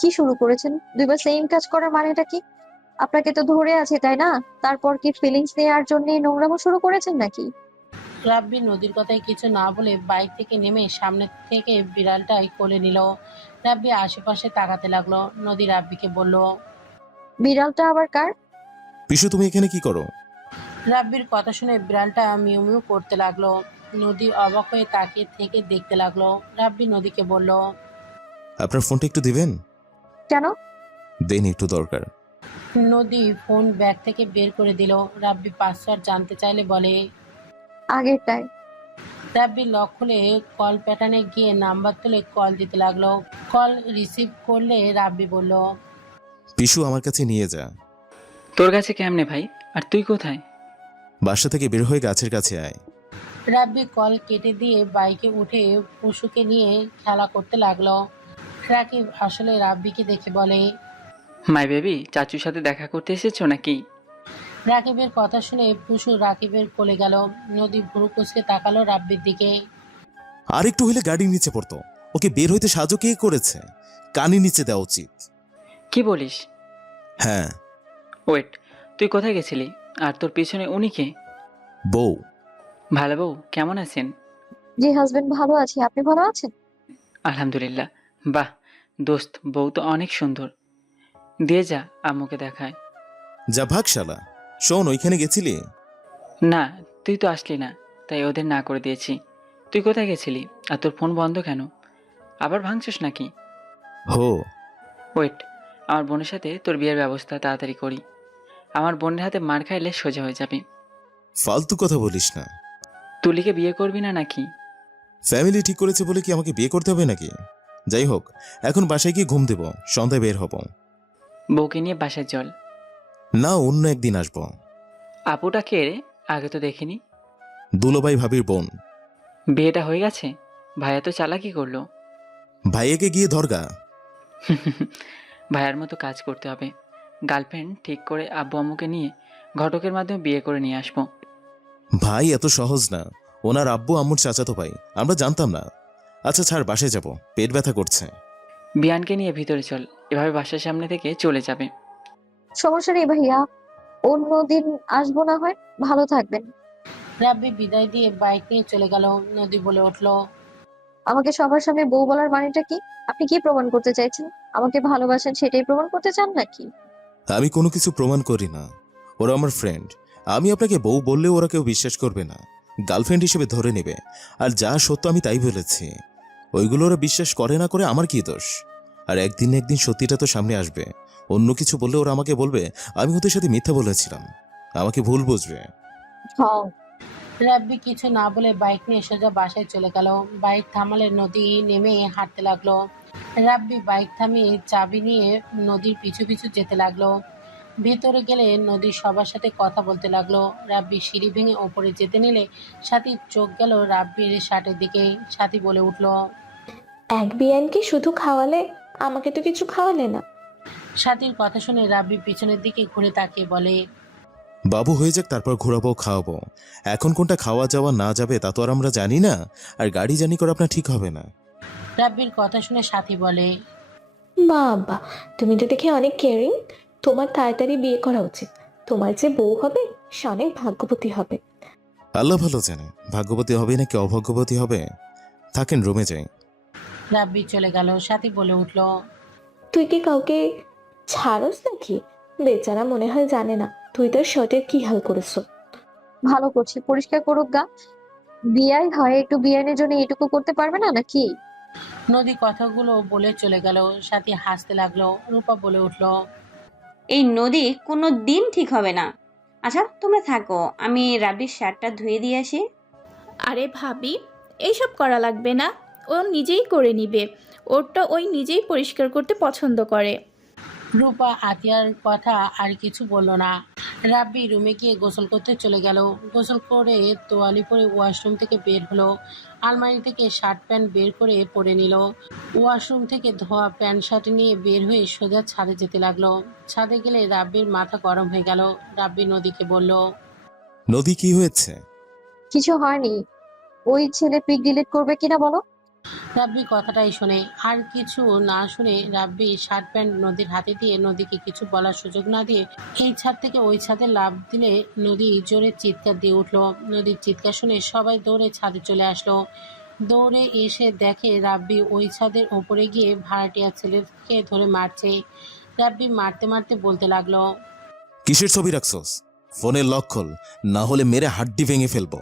কি শুরু করেছেন? দুইবার সেম কাজ করার মানেটা কি? আপনাকে তো ধরে আছে, তাই না? তারপর কি ফিলিংস নেওয়ার জন্য নোংরামো শুরু করেছেন নাকি? রাব্বি নদীর কথায় কিছু না বলে বাইক থেকে নেমে সামনে থেকে বিড়ালটাই কোলে নিল। রাব্বি আশেপাশে তাকাতে লাগলো। নদী রাব্বিকে বলল, বিড়ালটা আবার কার? পিসু, তুমি এখানে কি করো? রাব্বির কথা শুনে বিড়ালটা মিউ মিউ করতে লাগলো। নদী অবাক হয়ে তাকিয়ে থেকে দেখতে লাগলো। রাব্বি নদীকে বলল, আপনার ফোনটা একটু দিবেন? কেন? দেন, একটু দরকার। নদী ফোন ব্যাগ থেকে বের করে দিল। রাব্বি পাসওয়ার্ড জানতে চাইলে বলে, আগেরটাই। রাব্বি লক খুলে কল প্যাটার্নে গিয়ে নাম্বার তুলে কল দিতে লাগলো। কল রিসিভ করলে রাব্বি বলল, পিসু, আমার কাছে নিয়ে যা। তোর কাছে কেমনে ভাই? আর তুই কোথায়? বাসা থেকে বের হয়ে গাছের কাছে আয়। রাব্বি কল কেটে দিয়ে বাইকে উঠে পশুকে নিয়ে খেলা করতে লাগলো। রাকিব আসলে রাব্বিকে দেখে বলে, মাই বেবি, চাচুর সাথে দেখা করতে এসেছো নাকি? রাকিবের কথা শুনে পুশু রাকিবের কোলে গেল। নদী ভুরু কুচকে তাকালো রাব্বির দিকে। আর একটু হলে গাড়ির নিচে পড়তো। ওকে বের হইতে সাহায্য কে করেছে? কানে নিচে দেওয়া উচিত। কি বলিস? হ্যাঁ। ওয়েট, তুই কোথায় গেছিলি? আর তোর পিছনে উনি কে? বউ। ভালো বউ, কেমন আছেন? জি হাজবেন্ড, ভালো আছি। আপনি ভালো আছেন? আলহামদুলিল্লাহ। বাহ দোস্ত, বউ তো অনেক সুন্দর। দিয়ে যা, আম্মুকে দেখায়। যা ভাগ শালা। শোন, ওইখানে গেছিলি? না, তুই তো আসলি না, তাই ওদের না করে দিয়েছি। তুই কোথায় গেছিলি? আর তোর ফোন বন্ধ কেন? আবার ভাঙছিস নাকি? হো। ওয়েট, আমার বোনের সাথে তোর বিয়ের ব্যবস্থা তাড়াতাড়ি করি। আমার বোনের হাতে মার খাইলে সোজা হয়ে যাবে। ফালতু কথা বলিস না। তুলিকে বিয়ে করবি না নাকি? ফ্যামিলি ঠিক করেছে বলে কি আমাকে বিয়ে করতে হবে নাকি? যাই হোক, এখন বাসায় গিয়ে ঘুম দেব, সন্ধ্যায় বের হব। বউকে নিয়ে বাসায় চল। না, অন্য একদিন আসব। আপুটা কে রে? আগে তো দেখিনি। দুলোভাই ভাবির বোন। বিয়েটা হয়ে গেছে? ভাইয়া তো চালাকি করলো। ভাইয়াকে গিয়ে ধরগা। ভাইয়ার মতো কাজ করতে হবে। গার্লফ্রেন্ড ঠিক করে আব্বু আম্মুকে নিয়ে ঘটকের মাধ্যমে বিয়ে করে নিয়ে আসবো। ভাই এত সহজ না। ওনার আব্বু আম্মুর চাচাতো ভাই, আমরা জানতাম না। আচ্ছা ছাড়, বাসায় যাব, পেট ব্যথা করছে। বিয়ানকে নিয়ে ভিতরে চল, এভাবে বাসার সামনে থেকে চলে যাবে। সমস্যা নেই ভাইয়া, অন্যদিন আসবো না হয়। ভালো থাকবেন। রাব্বি বিদায় দিয়ে বাইক নিয়ে চলে গেল। নদী বলে উঠল, আমাকে সবার সামনে বউ বলার মানেটা কি? আপনি কি প্রমাণ করতে চাইছেন? আমাকে ভালোবাসেন সেটাই প্রমাণ করতে চান নাকি? আমি কোনো কিছু প্রমাণ করি না। ওরা আমার ফ্রেন্ড। আমি আপনাকে বউ বললেও ওরা কেউ বিশ্বাস করবে না, গার্লফ্রেন্ড হিসেবে ধরে নেবে। আর যা সত্য আমি তাই বলেছি। ওইগুলো ওরা বিশ্বাস করে না করে আমার কি দোষ? আর একদিন না একদিন সত্যিটা তো সামনে আসবে। অন্য কিছু বললে ওরা আমাকে বলবে আমি ওদের সাথে মিথ্যা বলেছিলাম, আমাকে ভুল বুঝবে। হ্যাঁ। রাব্বি কিছু না বলে বাইক নিয়ে সোজা বাসায় চলে গেল। বাইক থামালে নদী নেমে হাঁটতে লাগলো। রাব্বি বাইক থামিয়ে চাবি নিয়ে নদীর পিছু পিছু যেতে লাগলো। ভেতরে গেলে নদী সবার সাথে কথা বলতে লাগলো। রাব্বি সিঁড়ি ভেঙে ওপরে যেতে নিলে সাথীর চোখ গেল রাব্বির শার্টের দিকে। সাথী বলে উঠল, এক বিয়ানকে শুধু খাওয়ালে, আমাকে তো কিছু খাওয়ালে না। সাথীর কথা শুনে রাব্বি পিছনের দিকে ঘুরে তাকিয়ে বলে, বাবু হয়ে যাক, তারপর ঘোরাবো খাওয়াবো। এখন কোনটা খাওয়া যাওয়া না যাবে তা তো আর আমরা জানি না। আর গাড়ি জানি করে আপনার ঠিক হবে না। রাব্বির কথা শুনে সাথী বলে, বাবা, তুমি তো দেখে অনেক কেয়ারিং। তোমার তাড়াতাড়ি বিয়ে করা উচিত। তোমার যে বউ হবে সে অনেক ভাগ্যবতী হবে। আল্লাহ ভালো জানে ভাগ্যবতী হবে নাকি অভাগ্যবতী হবে। থাকেন, রুমে যাই। রাব্বি চলে গেল। সাথী বলে উঠল, তুই কি কাউকে ছাড়স নাকি? বেচারা মনে হয় জানে না তুই তার শার্টের কি হাল করেছো। ভালো করছি, পরিষ্কার করুক গা। বিয়াই হয়, একটু বিয়ানের জন্য এটুকু করতে পারবে না নাকি? নদী কথাগুলো বলে চলে গেল। সাথী হাসতে লাগলো। রূপা বলে উঠল, এই নদী কোনো দিন ঠিক হবে না। আচ্ছা তোমরা থাকো, আমি রাব্বির শার্টটা ধুয়ে দিয়ে আসি। আরে ভাবি, এইসব করা লাগবে না, ও নিজেই করে নিবে। ওরটা ওই নিজেই পরিষ্কার করতে পছন্দ করে। রূপা আতিয়ার কথা আর কিছু বলল না। রাব্বি রুমে গিয়ে গোসল করতে চলে গেল। গোসল করে তোয়ালি পরে ওয়াশরুম থেকে বের হলো। আলমারি থেকে শার্ট প্যান্ট বের করে পরে নিল। ওয়াশরুম থেকে ধোয়া প্যান্ট শার্ট নিয়ে বের হয়ে সোজা ছাদে যেতে লাগলো। ছাদে গেলে রাব্বির মাথা গরম হয়ে গেল। রাব্বি নদীকে বলল, নদী, কি হয়েছে? কিছু হয়নি। ওই ছেলে পিক ডিলিট করবে কিনা বলো। রাব্বি কথাটাই শোনে। আর কিছু না শুনে রাব্বি শার্ট প্যান্ট নদীর হাতে দিয়ে নদীকে কিছু বলার সুযোগ না দিয়ে এই ছাদ থেকে ওই ছাদে লাফ দিলে নদী জোরে চিৎকার দিয়ে উঠল। নদীর চিৎকার শুনে সবাই দৌড়ে ছাদে চলে আসলো। দৌড়ে এসে দেখে রাব্বি ওই ছাদের ওপরে গিয়ে ভাড়াটিয়া ছেলেকে ধরে মারছে। রাব্বি মারতে মারতে বলতে লাগলো, কিসের ছবি রাখছস? ফোনের লক খোল, না হলে মেরে হাড্ডি ভেঙে ফেলবো।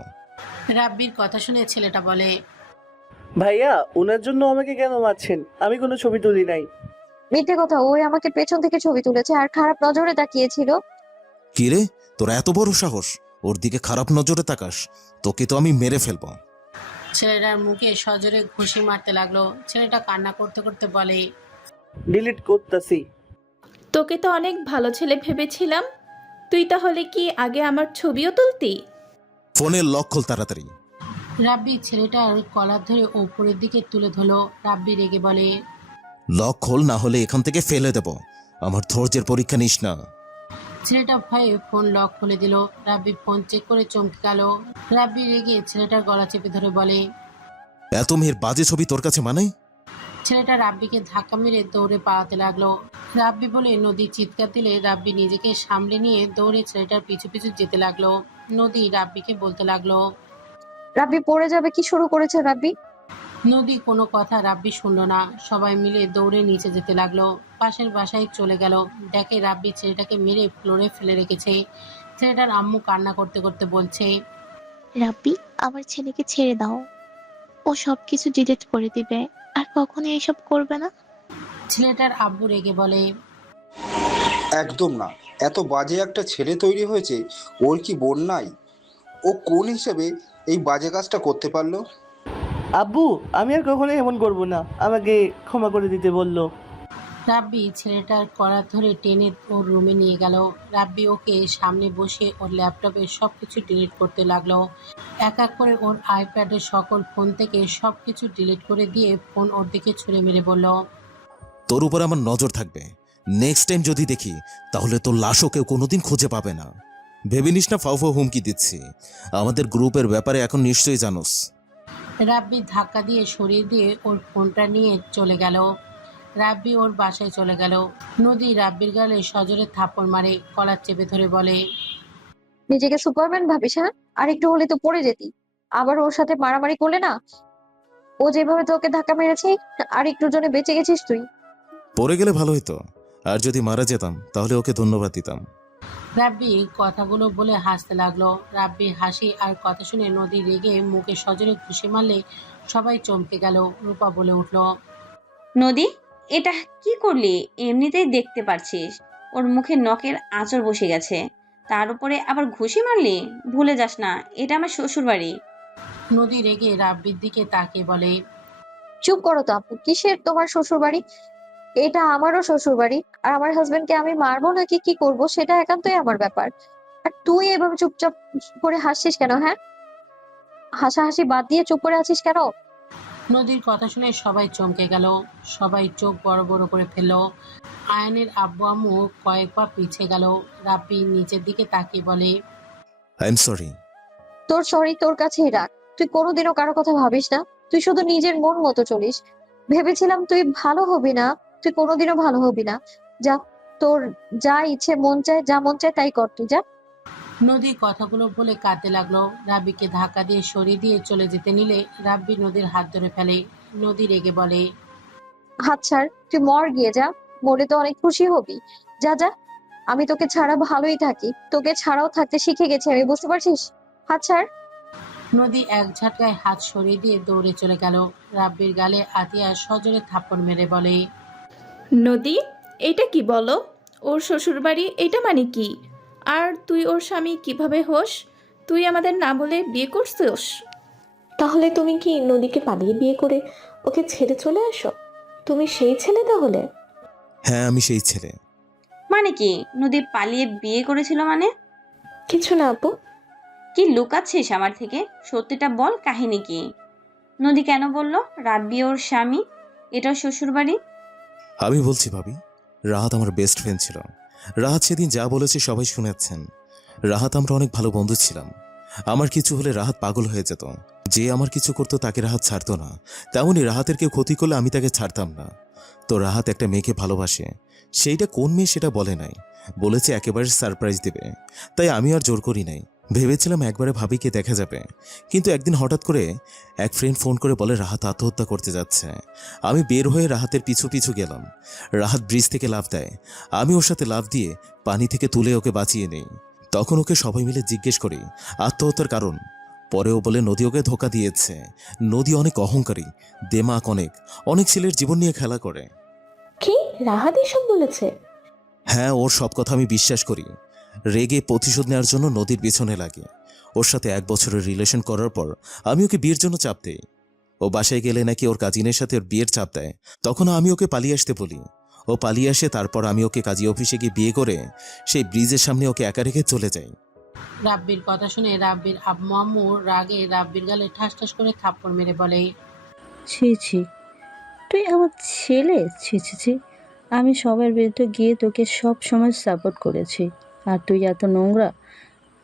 রাব্বির কথা শুনে ছেলেটা বলে, ভাইয়া, ওনার জন্য আমাকে কেন মারছেন? আমি কোনো ছবি তুলি নাই। মিথ্যে কথা, ওই আমাকে পেছন থেকে ছবি তুলেছে আর খারাপ নজরে তাকিয়েছিল। কি রে, তোর এত বড় সাহস ওর দিকে খারাপ নজরে তাকাস? তোকে তো আমি মেরে ফেলবো। ছেলেটার মুখে সজোরে ঘুষি মারতে লাগলো। ছেলেটা কান্না করতে করতে বলে, ডিলিট করতেছি। তোকে তো অনেক ভালো ছেলে ভেবেছিলাম। তুই তাহলে কি আগে আমার ছবিও তুলতি? ফোনের লক খোল তাড়াতাড়ি। রাব্বি ছেলেটার কলার ধরে ওপরের দিকে তুলে ধরলো। রাব্বি রেগে বলে, লক খোল, না হলে এখান থেকে ফেলে দেব। আমার ধৈর্যের পরীক্ষা নিস না। ছেলেটা ভয়ে ফোন লক খুলে দিল। রাব্বি ফোন চেক করে চমকে গেল। রাব্বি রেগে ছেলেটার গলা চেপে ধরে বলে, এত মেয়ের বাজে ছবি তোর কাছে মানে? ছেলেটা রাব্বিকে ধাক্কা মেরে দৌড়ে পালাতে লাগলো। রাব্বি বলে নদী চিৎকার দিলে রাব্বি নিজেকে সামলে নিয়ে দৌড়ে ছেলেটার পিছু পিছু যেতে লাগলো। নদী রাব্বিকে বলতে লাগলো। রাব্বি পড়ে যাবে, কি শুরু করেছে রাব্বি? নদী কোনো কথা রাব্বি শুনল না। সবাই মিলে দৌড়ে নিচে যেতে লাগলো। পাশের বাসায় চলে গেল। দেখে রাব্বি ছেলেটাকে মেরে ফ্লোরে ফেলে রেখেছে। ছেলেটার আম্মু কান্না করতে করতে বলছে, রাব্বি, আমার ছেলেকে ছেড়ে দাও। ও সবকিছু ডিলিট করে দিবে আর কখনো এসব করবে না। ছেলেটার আব্বু রেগে বলে, একদম না, এত বাজে একটা ছেলে তৈরি হয়েছে, ওর কি বোন নাই? ও কোন হিসেবে এই বাজে কাজটা করতে পারলো? আব্বু, আমি আর কখনো এমন করব না, আমাকে ক্ষমা করে দিতে বললো। রাব্বি ছেলেটার কলার ধরে টেনে ওর রুমে নিয়ে গেল। রাব্বি ওকে সামনে বসে ওর ল্যাপটপে সবকিছু ডিলিট করতে লাগলো। এক এক করে ওর আইপ্যাডের সকল ফোন থেকে সবকিছু ডিলিট করে দিয়ে ফোন ওর দিকে ছুঁড়ে মেরে বলল, তোর উপর আমার নজর থাকবে। নেক্সট টাইম যদি দেখি তাহলে তোর লাশও কেউ কোনোদিন খুঁজে পাবে না। ভেবে নিস না ফাউ ফাউ হুমকি দিচ্ছি। আমাদের গ্রুপের ব্যাপারে এখন নিশ্চয়ই জানোস। রাব্বি ধাক্কা দিয়ে সরিয়ে দিয়ে ওর ফোনটা নিয়ে চলে গেল। রাব্বি ওর বাসায় চলে গেল। নদী রাব্বির গালে সজোরে থাপ্পড় মারে, কলার চেপে ধরে বলে, নিজেকে সুপারম্যান ভাবিস? হ্যাঁ, আর একটু হলে তো পড়ে যেতি। আবার ওর সাথে মারামারি করলে না। ও যেভাবে তোকে ধাক্কা মেরেছে, আর একটুর জন্য বেঁচে গেছিস তুই। পড়ে গেলে ভালো হতো, আর যদি মারা যেতাম তাহলে ওকে ধন্যবাদ দিতাম। রাব্বি কথাগুলো বলে হাসতে লাগলো। রাব্বির হাসি আর কথা শুনে নদী রেগে মুখে সজোরে ঘুষি মারলে সবাই চমকে গেল। রূপা বলে উঠল, নদী, এটা কি করলি? এমনিতেই দেখতে পারছিস ওর মুখে নখের আঁচড় বসে গেছে, তার উপরে আবার ঘুষি মারলি? ভুলে যাস না, এটা আমার শ্বশুর বাড়ি। নদী রেগে রাব্বির দিকে তাকিয়ে বলে, চুপ করো তো আপু, কিসের তোমার শ্বশুর বাড়ি? এটা আমারও শ্বশুর বাড়ি। আর আমার হাজবেন্ডকে আমি মারবো নাকি কি করব সেটা একান্তই আমার ব্যাপার। আর তুই এভাবে চুপচাপ করে হাসছিস কেন? হ্যাঁ, হাসাহাসি বাদ দিয়ে চুপ করে আছিস কেন? নদীর কথা শুনে সবাই চমকে গেল। সবাই চোখ বড় বড় করে ফেলল। আয়ানের আব্বু আম্মু কয়েক পা পিছিয়ে গেল। রাব্বি নিচের দিকে তাকিয়ে বলে, আই এম সরি। তোর সরি তোর কাছেই রাখ। তুই কোনোদিনও কারো কথা ভাবিস না। তুই শুধু নিজের মন মতো চলিস। ভেবেছিলাম তুই ভালো হবি না, তুই কোনোদিনও ভালো হবি না। যা, তোর যা ইচ্ছে মন চায়, যা মন চায় তাই কর, তুই যা। নদী কথাগুলো বলে কাঁদতে লাগলো। রাব্বিকে ধাক্কা দিয়ে সরিয়ে দিয়ে চলে যেতে নিলে রাব্বি নদীর হাত ধরে ফেলে। নদী রেগে বলে, হাত ছাড়, তুই মর গিয়ে যা। মরে তো অনেক খুশি হবি। যা যা, আমি তোকে ছাড়া ভালোই থাকি, তোকে ছাড়াও থাকতে শিখে গেছি আমি, বুঝতে পারছিস? হাত ছাড়। নদী এক ঝটকায় হাত সরিয়ে দিয়ে দৌড়ে চলে গেল। রাব্বির গালে আতিয়া সজোরে থাপ্পড় মেরে বলে, নদী, এটা কি বলো? ওর শ্বশুরবাড়ি এটা মানে কি? আর তুই ওর স্বামী কিভাবে হোস? তুই আমাদের না বলে বিয়ে করছিস? তাহলে তুমি কি নদীকে পালিয়ে বিয়ে করে ওকে ছেড়ে চলে আসো? তুমি সেই ছেলে তাহলে? হ্যাঁ, আমি সেই ছেলে। মানে কি নদী পালিয়ে বিয়ে করেছিল মানে? কিছু না আপু। কি লুকাচ্ছিস আমার থেকে? সত্যিটা বল, কাহিনী কি? নদী কেন বললো রাব্বি ওর স্বামী, এটা শ্বশুর বাড়ি? আমি বলছি ভাবি, রাহাত আমার বেস্ট ফ্রেন্ড ছিল। রাহাত সেদিন যা বলেছে সবাই শুনেছেন। রাহাত আমরা অনেক ভালো বন্ধু ছিলাম। আমার কিছু হলে রাহাত পাগল হয়ে যেত। যে আমার কিছু করতো তাকে রাহাত ছাড়তো না, তেমনই রাহাতের কেউ ক্ষতি করলে আমি তাকে ছাড়তাম না। তো রাহাত একটা মেয়েকে ভালোবাসে, সেইটা কোন মেয়ে সেটা বলে নাই, বলেছে একেবারে সারপ্রাইজ দেবে। তাই আমি আর জোর করি নাই, ভেবেছিলাম একবারে ভাবিকে দেখা যাবে। কিন্তু একদিন হঠাৎ করে এক ফ্রেন্ড ফোন করে বলে রাহাত আত্মহত্যা করতে যাচ্ছে। আমি বের হয়ে রাহাতের পিছু পিছু গেলাম। রাহাত ব্রিজ থেকে লাফ দেয়, আমি ওর সাথে লাফ দিয়ে পানি থেকে তুলে ওকে বাঁচিয়ে নেই। তখন ওকে সবাই মিলে জিজ্ঞেস করি আত্মহত্যার কারণ। পরেও বলে নদী ওকে ধোকা দিয়েছে। নদী অনেক অহংকারী, দেমাক অনেক, অনেক ছেলের জীবন নিয়ে খেলা করে। কি রাহাত এসব বলেছে? হ্যাঁ, ওর সব কথা আমি বিশ্বাস করি। রেগে প্রতিশোধ নেওয়ার জন্য নদীর পেছনে লাগে। ওর সাথে 1 বছরের রিলেশন করার পর আমি ওকে বিয়ের জন্য চাপ দেই। ও বাসায় গেলে নাকি ওর কাজিনের সাথে ওর বিয়ের চাপ দেয়। তখন আমি ওকে পালিয়ে আসতে বলি। ও পালিয়ে আসে, তারপর আমি ওকে কাজী অফিসে গিয়ে বিয়ে করে সেই ব্রিজের সামনে ওকে একা রেখে চলে যাই। রাব্বির কথা শুনে রাব্বির আম্মু আম্মু রাগে রাব্বির গালে ঠাস ঠাস করে থাপ্পড় মেরে বলে, ছি ছি, তুই আমার ছেলে? ছি ছি ছি, আমি সবার বিরুদ্ধে গিয়ে তোকে সব সময় সাপোর্ট করেছি, আর তুই এত নোংরা!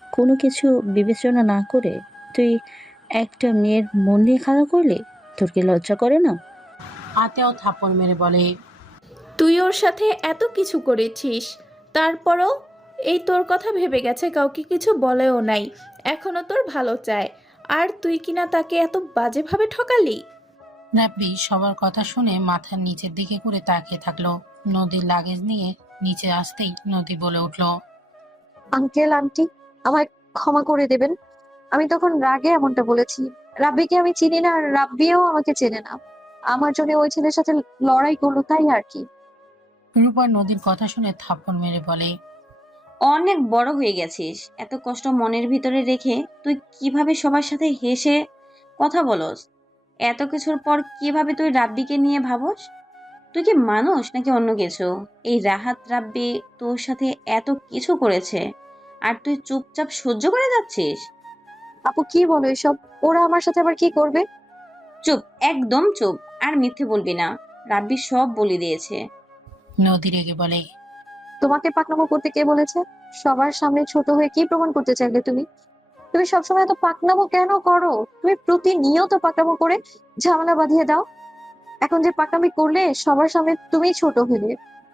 কোনো কিছু বিবেচনা না করে তুই একটা মেয়ের মন নিয়ে খেলা করলি? তোর কি লজ্জা করে না? আতেও থাপ্পড় মেরে বলে, তুই ওর সাথে এত কিছু করেছিস, তারপরও এই তোর কথা ভেবে গেছে, কাউকে কিছু বলেও নাই, এখনো তোর ভালো চায়, আর তুই কিনা তাকে এত বাজেভাবে ঠকালি? রাব্বি সবার কথা শুনে মাথার নিচের দিকে করে তাকিয়ে থাকলো। নদীর লাগেজ নিয়ে নিচে আসতেই নদী বলে উঠল, আঙ্কেল আন্টি, আমায় ক্ষমা করে দেবেন। আমি তখন রাগে এমনটা বলেছি। রাব্বিকে আমি চিনি না, আর রাব্বিও আমাকে চেনে না। আমার জন্য ওই ছেলের সাথে লড়াই করলো, তাই আর কি। রূপা নদীর কথা শুনে থাপ্পড় মেরে বলে, অনেক বড় হয়ে গেছিস, এত কষ্ট মনের ভিতরে রেখে তুই কিভাবে সবার সাথে হেসে কথা বলস? এত কিছুর পর কিভাবে তুই রাব্বিকে নিয়ে ভাবস? তুই কি মানুষ নাকি অন্য কিছু? এই রাহাত রাব্বি তোর সাথে এত কিছু করেছে আর তুই চুপচাপ সহ্য করে যাচ্ছিস? আপু কি বলো এসব? ওরা আমার সাথে আবার কি করবে? চুপ, একদম চুপ, আর মিথ্যে বলবি না। রাব্বি সব বলে দিয়েছে। নদী রেগে বলে, তোমাকে পাকনামো করতে কে বলেছে? সবার সামনে ছোট হয়ে কি প্রমাণ করতে চাইলে তুমি? তুমি সবসময় এত পাকনামো কেন করো? তুমি প্রতিনিয়ত পাকনামো করে ঝামেলা বাঁধিয়ে দাও। এখন যে পাকনামি করলে সবার সামনে তুমি ছোট হলে।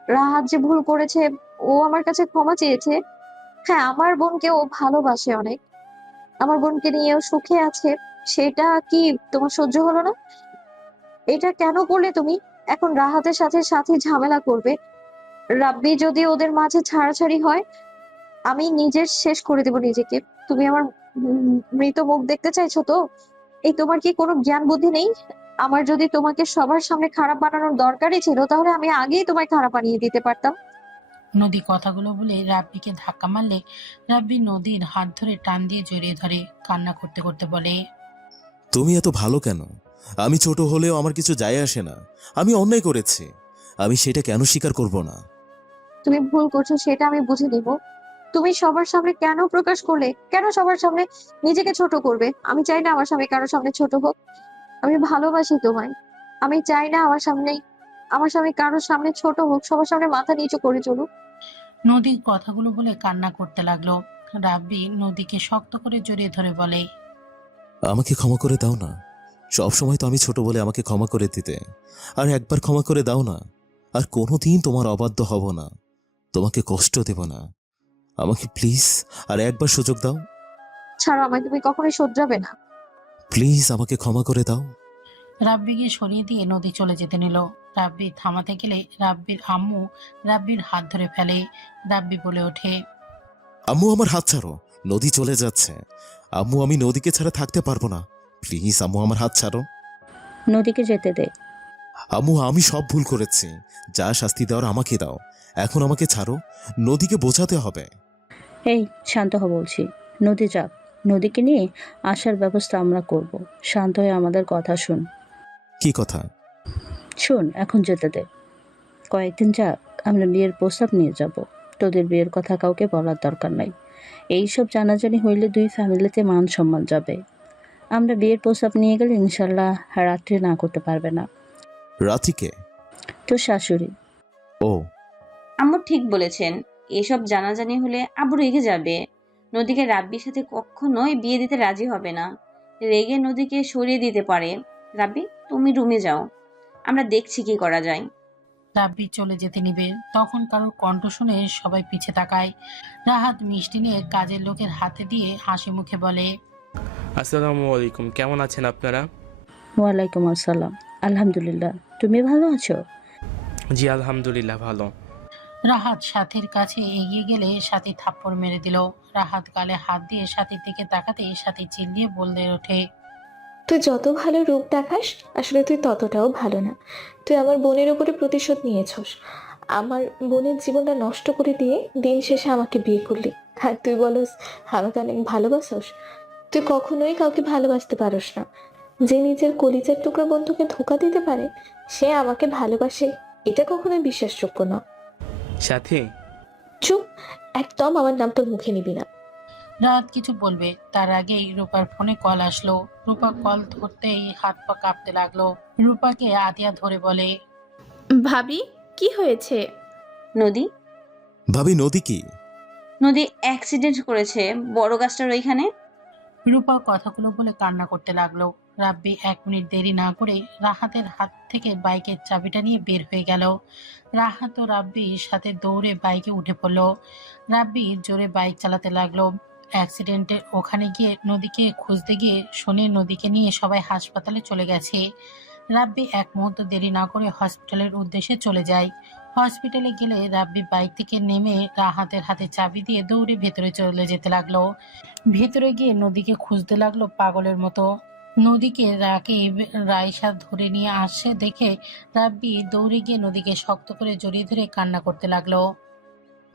রাহাত যে ভুল করেছে, ও আমার কাছে ক্ষমা চেয়েছে। হ্যাঁ, আমার বোনকে ও ভালোবাসে অনেক। আমার বোনকে নিয়ে ও সুখে আছে, সেটা কি তোমার সহ্য হলো না? এটা কেন করলে তুমি? এখন রাহাতের সাথে সাথে ঝামেলা করবে। রাব্বি যদি ওদের মাঝে ছাড়াছাড়ি হয়, আমি নিজের শেষ করে দেব নিজেকে। তুমি আমার মৃত মুখ দেখতে চাইছো তো? এই তোমার কি কোনো জ্ঞান বুদ্ধি নেই? আমার যদি তোমাকে সবার সামনে খারাপ বানানোর দরকারই ছিল, তাহলে আমি আগেই তোমায় খারাপ বানিয়ে দিতে পারতাম। নদী কথাগুলো বলে রাব্বিকে ধাক্কা মারলে রাব্বি নদীর হাত ধরে টান দিয়ে জড়িয়ে ধরে কান্না করতে করতে বলে, তুমি এত ভালো কেন? আমি ছোট হলেও আমার কিছু যায় আসে না। আমি অন্যায় করেছি, আমি সেটা কেন স্বীকার করব না? তুমি ভুল করছো সেটা আমি বুঝে নিব। তুমি সবার সামনে কেন প্রকাশ করলে? কেন সবার সামনে নিজেকে ছোট করবে? আমি চাই না আমার স্বামী কারোর সামনে ছোট হোক। আমি ভালোবাসি তোমায়। আমি চাই না আমার স্বামী কারোর সামনে ছোট হোক, সবার সামনে মাথা নিচু করে চলুক। নদী কথাগুলো বলে কান্না করতে লাগলো। রাব্বি নদীকে শক্ত করে জড়িয়ে ধরে বলে, আমাকে ক্ষমা করে দাও না। সব সময় তো আমি ছোট বলে আমাকে ক্ষমা করে দিতে, আর একবার ক্ষমা করে দাও না। আর কোনোদিন তোমার অবাধ্য হব না, তোমাকে কষ্ট দেব না। আমাকে প্লিজ আর একবার সুযোগ দাও। ছাড়ো আমায়, তুমি কখনোই শোধরাবে না। প্লিজ আমাকে ক্ষমা করে দাও। রাব্বিকে সরিয়ে দিয়ে নদী চলে যেতে নিল। রাব্বি থামাতে গেলে রাব্বির আম্মু রাব্বির হাত ধরে ফেলে। রাব্বি বলে ওঠে, আম্মু আমার হাত ছাড়ো, নদী চলে যাচ্ছে। আম্মু আমি নদীকে ছাড়া থাকতে পারবো না, প্লিজ আম্মু আমার হাত ছাড়ো। নদীকে যেতে দে। আম্মু আমি সব ভুল করেছি, যা শাস্তি দেওয়ার আমাকে দাও। এখন আমাকে ছাড়ো, নদীকে বোঝাতে হবে। এই শান্ত হ বলছি। নদী যাক, নদীকে নিয়ে আসার ব্যবস্থা আমরা করব। শান্ত হয়ে আমাদের কথা শুন। কি কথা? শোন, এখন যেতে দে। কয়েকদিন যাক, আমরা বিয়ের প্রস্তাব নিয়ে যাব। তোদের বিয়ের কথা কাউকে বলার দরকার নাই। এইসব জানাজানি হইলে দুই ফ্যামিলিতে মান সম্মান যাবে। আমরা বিয়ের প্রস্তাব নিয়ে গেলে ইনশাল্লাহ রাত্রি না করতে পারবে না। রাত্রিকে? তোর শাশুড়ি। ও আম্মু ঠিক বলেছেন, এসব জানাজানি হলে আব্বু রেগে যাবে। নদীকে রাব্বির সাথে কখনোই বিয়ে দিতে রাজি হবে না। রেগে নদীকে সরিয়ে দিতে পারে। রাব্বি, তুমি রুমে যাও, আমরা দেখছি কি করা যায়। রাব্বি চলে যেতে নিবে, তখন কারোর কণ্ঠ শুনে সবাই পিছে তাকায়। রাহাত মিষ্টি নিয়ে কাজের লোকের হাতে দিয়ে হাসি মুখে বলে, আসসালামু আলাইকুম, কেমন আছেন আপনারা? ওয়ালাইকুম আসসালাম। আলহামদুলিল্লাহ, তুমি ভালো আছো? জি আলহামদুলিল্লাহ ভালো। রাহাত সাথীর কাছে এগিয়ে গেলে সাথী থাপ্পড় মেরে দিল। রাহাত গালে হাত দিয়ে সাথীর দিকে তাকাতে সাথী চিল্লিয়ে বলতে ওঠে, তুই যত ভালো রূপ দেখাস, আসলে তুই ততটাও ভালো না। তুই আমার বোনের উপরে প্রতিশোধ নিয়েছস। আমার বোনের জীবনটা নষ্ট করে দিয়ে দিন শেষে আমাকে বিয়ে করলি। আর তুই বলস আমাকে অনেক ভালোবাসস। তুই কখনোই কাউকে ভালোবাসতে পারস না। যে নিজের কলিজার টুকরা বন্ধুকে ধোঁকা দিতে পারে, সে আমাকে ভালোবাসে, এটা কখনোই বিশ্বাসযোগ্য না। সাথী, চুপ, একদম আমার নাম তোর মুখে নিবি না। রাহাত কিছু বলবে তার আগেই রূপার ফোনে কল আসলো। রূপা কল ধরতেই হাত পা কাঁপতে লাগলো। রূপাকে আতিয়া ধরে বলে, ভাবি, কি হয়েছে? নদী, ভাবি নদী কি? নদী অ্যাক্সিডেন্ট করেছে বড় গাছটার ওইখানে। রূপা কথাগুলো বলে কান্না করতে লাগলো। রাব্বি 1 মিনিট দেরি না করে রাহাতের হাত থেকে বাইকের চাবিটা নিয়ে বের হয়ে গেল। রাহাত ও রাব্বির সাথে দৌড়ে বাইকে উঠে পড়লো। রাব্বি জোরে বাইক চালাতে লাগলো। অ্যাক্সিডেন্টের ওখানে গিয়ে নদীকে খুঁজতে গিয়ে শুনে নদীকে নিয়ে সবাই হাসপাতালে চলে গেছে। রাব্বি 1 মুহূর্ত দেরি না করে হসপিটালের উদ্দেশ্যে চলে যায়। হসপিটালে গেলে রাব্বি বাইক থেকে নেমে রাহাতের হাতে চাবি দিয়ে দৌড়ে ভেতরে চলে যেতে লাগলো। ভেতরে গিয়ে নদীকে খুঁজতে লাগলো পাগলের মতো। নদীকে রাকিব রাইসা ধরে নিয়ে আসছে দেখে রাব্বি দৌড়ে গিয়ে নদীকে শক্ত করে জড়িয়ে ধরে কান্না করতে লাগলো।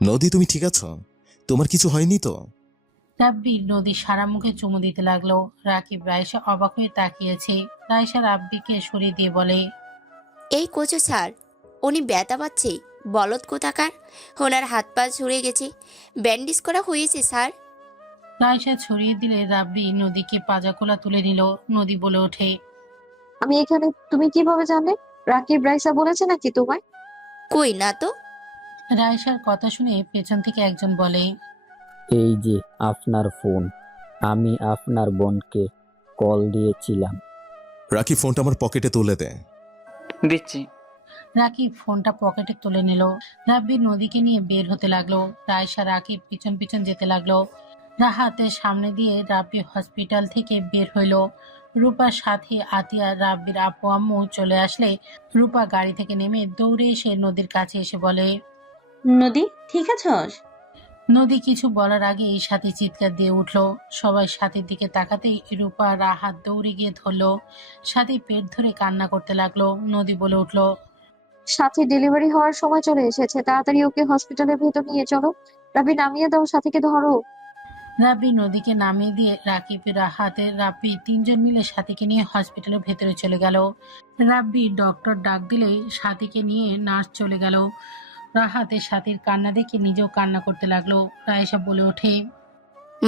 নদী তুমি ঠিক আছো? তোমার কিছু হয়নি তো? রাব্বি নদী সারা মুখে চুমু দিতে লাগলো। রাকিব রাইসা অবাক হয়ে তাকিয়েছে। রাইসা রাব্বিকে সরিয়ে দিয়ে বলে, এই কোচো স্যার, উনি ব্যথা পাচ্ছে, বলদ কোথাকার। ওনার হাত পা ছুড়ে গেছে, ব্যান্ডেজ করা হয়েছে স্যার। রাইসা ছড়িয়ে দিলে রাব্বি নদীকে পাজাকোলা তুলে নিল। নদী বলে ওঠে, আমি এখানে, তুমি কিভাবে জানলে? রাকিব রাইসা বলেছে নাকি তোমায়? কই না তো। রাইসার কথা শুনে পেছন থেকে একজন বলে, এই যে আপনার ফোন, আমি আপনার বোনকে কল দিয়েছিলাম। রাকি ফোনটা আমার পকেটে তুলে দে। দিচ্ছি। রাকিব ফোনটা পকেটে তুলে নিল। রাব্বি নদীকে নিয়ে বের হতে লাগলো। রাইসা রাকিব পিছন পিছন যেতে লাগলো। রাহাতের সামনে দিয়ে রাব্বি হসপিটাল থেকে বের হইল। রূপার সাথে আতিয়া রাব্বির আপু আম্মু চলে আসলে রূপা গাড়ি থেকে নেমে দৌড়ে এসে নদীর কাছে এসে বলে, নদী ঠিক আছস? নদী কিছু বলার আগেই সাথী চিৎকার দিয়ে উঠল। সবাই সাথীর দিকে তাকাতেই রূপা রাহাত দৌড়ে গিয়ে ধরলো। সাথী পেট ধরে কান্না করতে লাগলো। নদী বলে উঠল, সাথী ডেলিভারি হওয়ার সময় চলে এসেছে, তাড়াতাড়ি ওকে হসপিটালের ভেতর নিয়ে চলো। রাবি নামিয়ে দাও, সাথীকে ধরো। রাব্বি নদীকে নামিয়ে দিয়ে রাকিব রাহাতে রাব্বি 3 জন মিলে সাথীকে নিয়ে হসপিটালের ভেতরে চলে গেল। রাব্বি ডক্টর ডাক দিলে সাথীকে নিয়ে নার্স চলে গেল। রাহাতে সাথীর কান্না দেখে নিজেও কান্না করতে লাগলো। রায়েশা বলে ওঠে,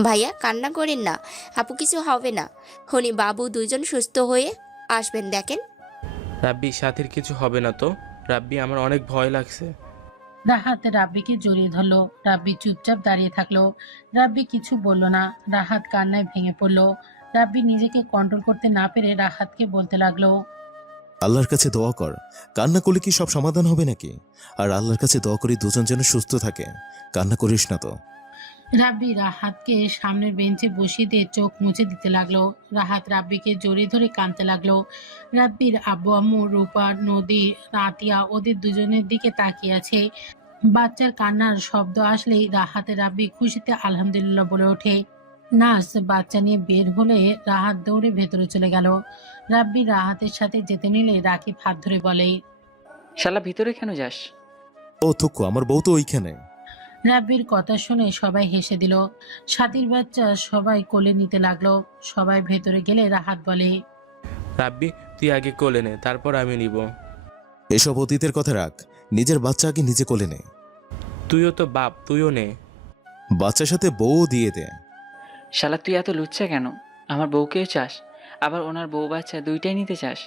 ভাইয়া কান্না করেন না, আপু কিছু হবে না। উনি বাবু 2 জন সুস্থ হয়ে আসবেন দেখেন। রাব্বি সাথীর কিছু হবে না তো? রাব্বি আমার অনেক ভয় লাগছে। রাহাত রাব্বিকে জড়িয়ে ধরলো। রাব্বি চুপচাপ দাঁড়িয়ে থাকলো। রাব্বি কিছু বলল না। রাহাত কান্নায় ভেঙে পড়লো। রাব্বি নিজেকে কন্ট্রোল করতে না পেরে রাহাতকে বলতে লাগলো, আল্লাহর কাছে দোয়া কর, কান্না করলে কি সব সমাধান হবে নাকি? আর আল্লাহর কাছে দোয়া করি দুজন যেন সুস্থ থাকে, কান্না করিস না তো। রাব্বি রাহাতকে সামনের বেঞ্চে বসিয়ে দিয়ে চোখ মুছে দিতে লাগলো। রাহাত রাব্বিকে জড়িয়ে ধরে কাঁদতে লাগলো। রাব্বির আব্বু আম্মু, রূপা, নদী, আতিয়া ওদের দুজনের দিকে তাকিয়ে আছে। বাচ্চার কান্নার শব্দ আসলেই রাহাতে রাব্বি খুশিতে আলহামদুলিল্লাহ বলে ওঠে। নার্স বাচ্চা নিয়ে বের হলে রাহাত দৌড়ে ভেতরে চলে গেল। রাব্বি রাহাতের সাথে যেতে নিলে রাকিব হাত ধরে বলে, শালা ভিতরে কেন যাস? ও থুকু, আমার বউ তো ওইখানে। রাব্বির কথা শুনে সবাই হেসে দিল। সাথীর বাচ্চা সবাই কোলে নিতে লাগলো। সবাই ভেতরে গেলে রাহাত বলে, রাব্বি তুই আগে কোলে নে, তারপর আমি নিব। এসব অতীতের কথা রাখ, নিজের বাচ্চা আগে নিজে কোলে নে। তুইও তো বাপ, তুইও নে। বাচ্চার সাথে বউ দিয়ে দে। শালা তুই এত লুচ্ছা কেন? আমার বউকেও চাস, আবার ওনার বউ বাচ্চা দুইটাই নিতে চাস?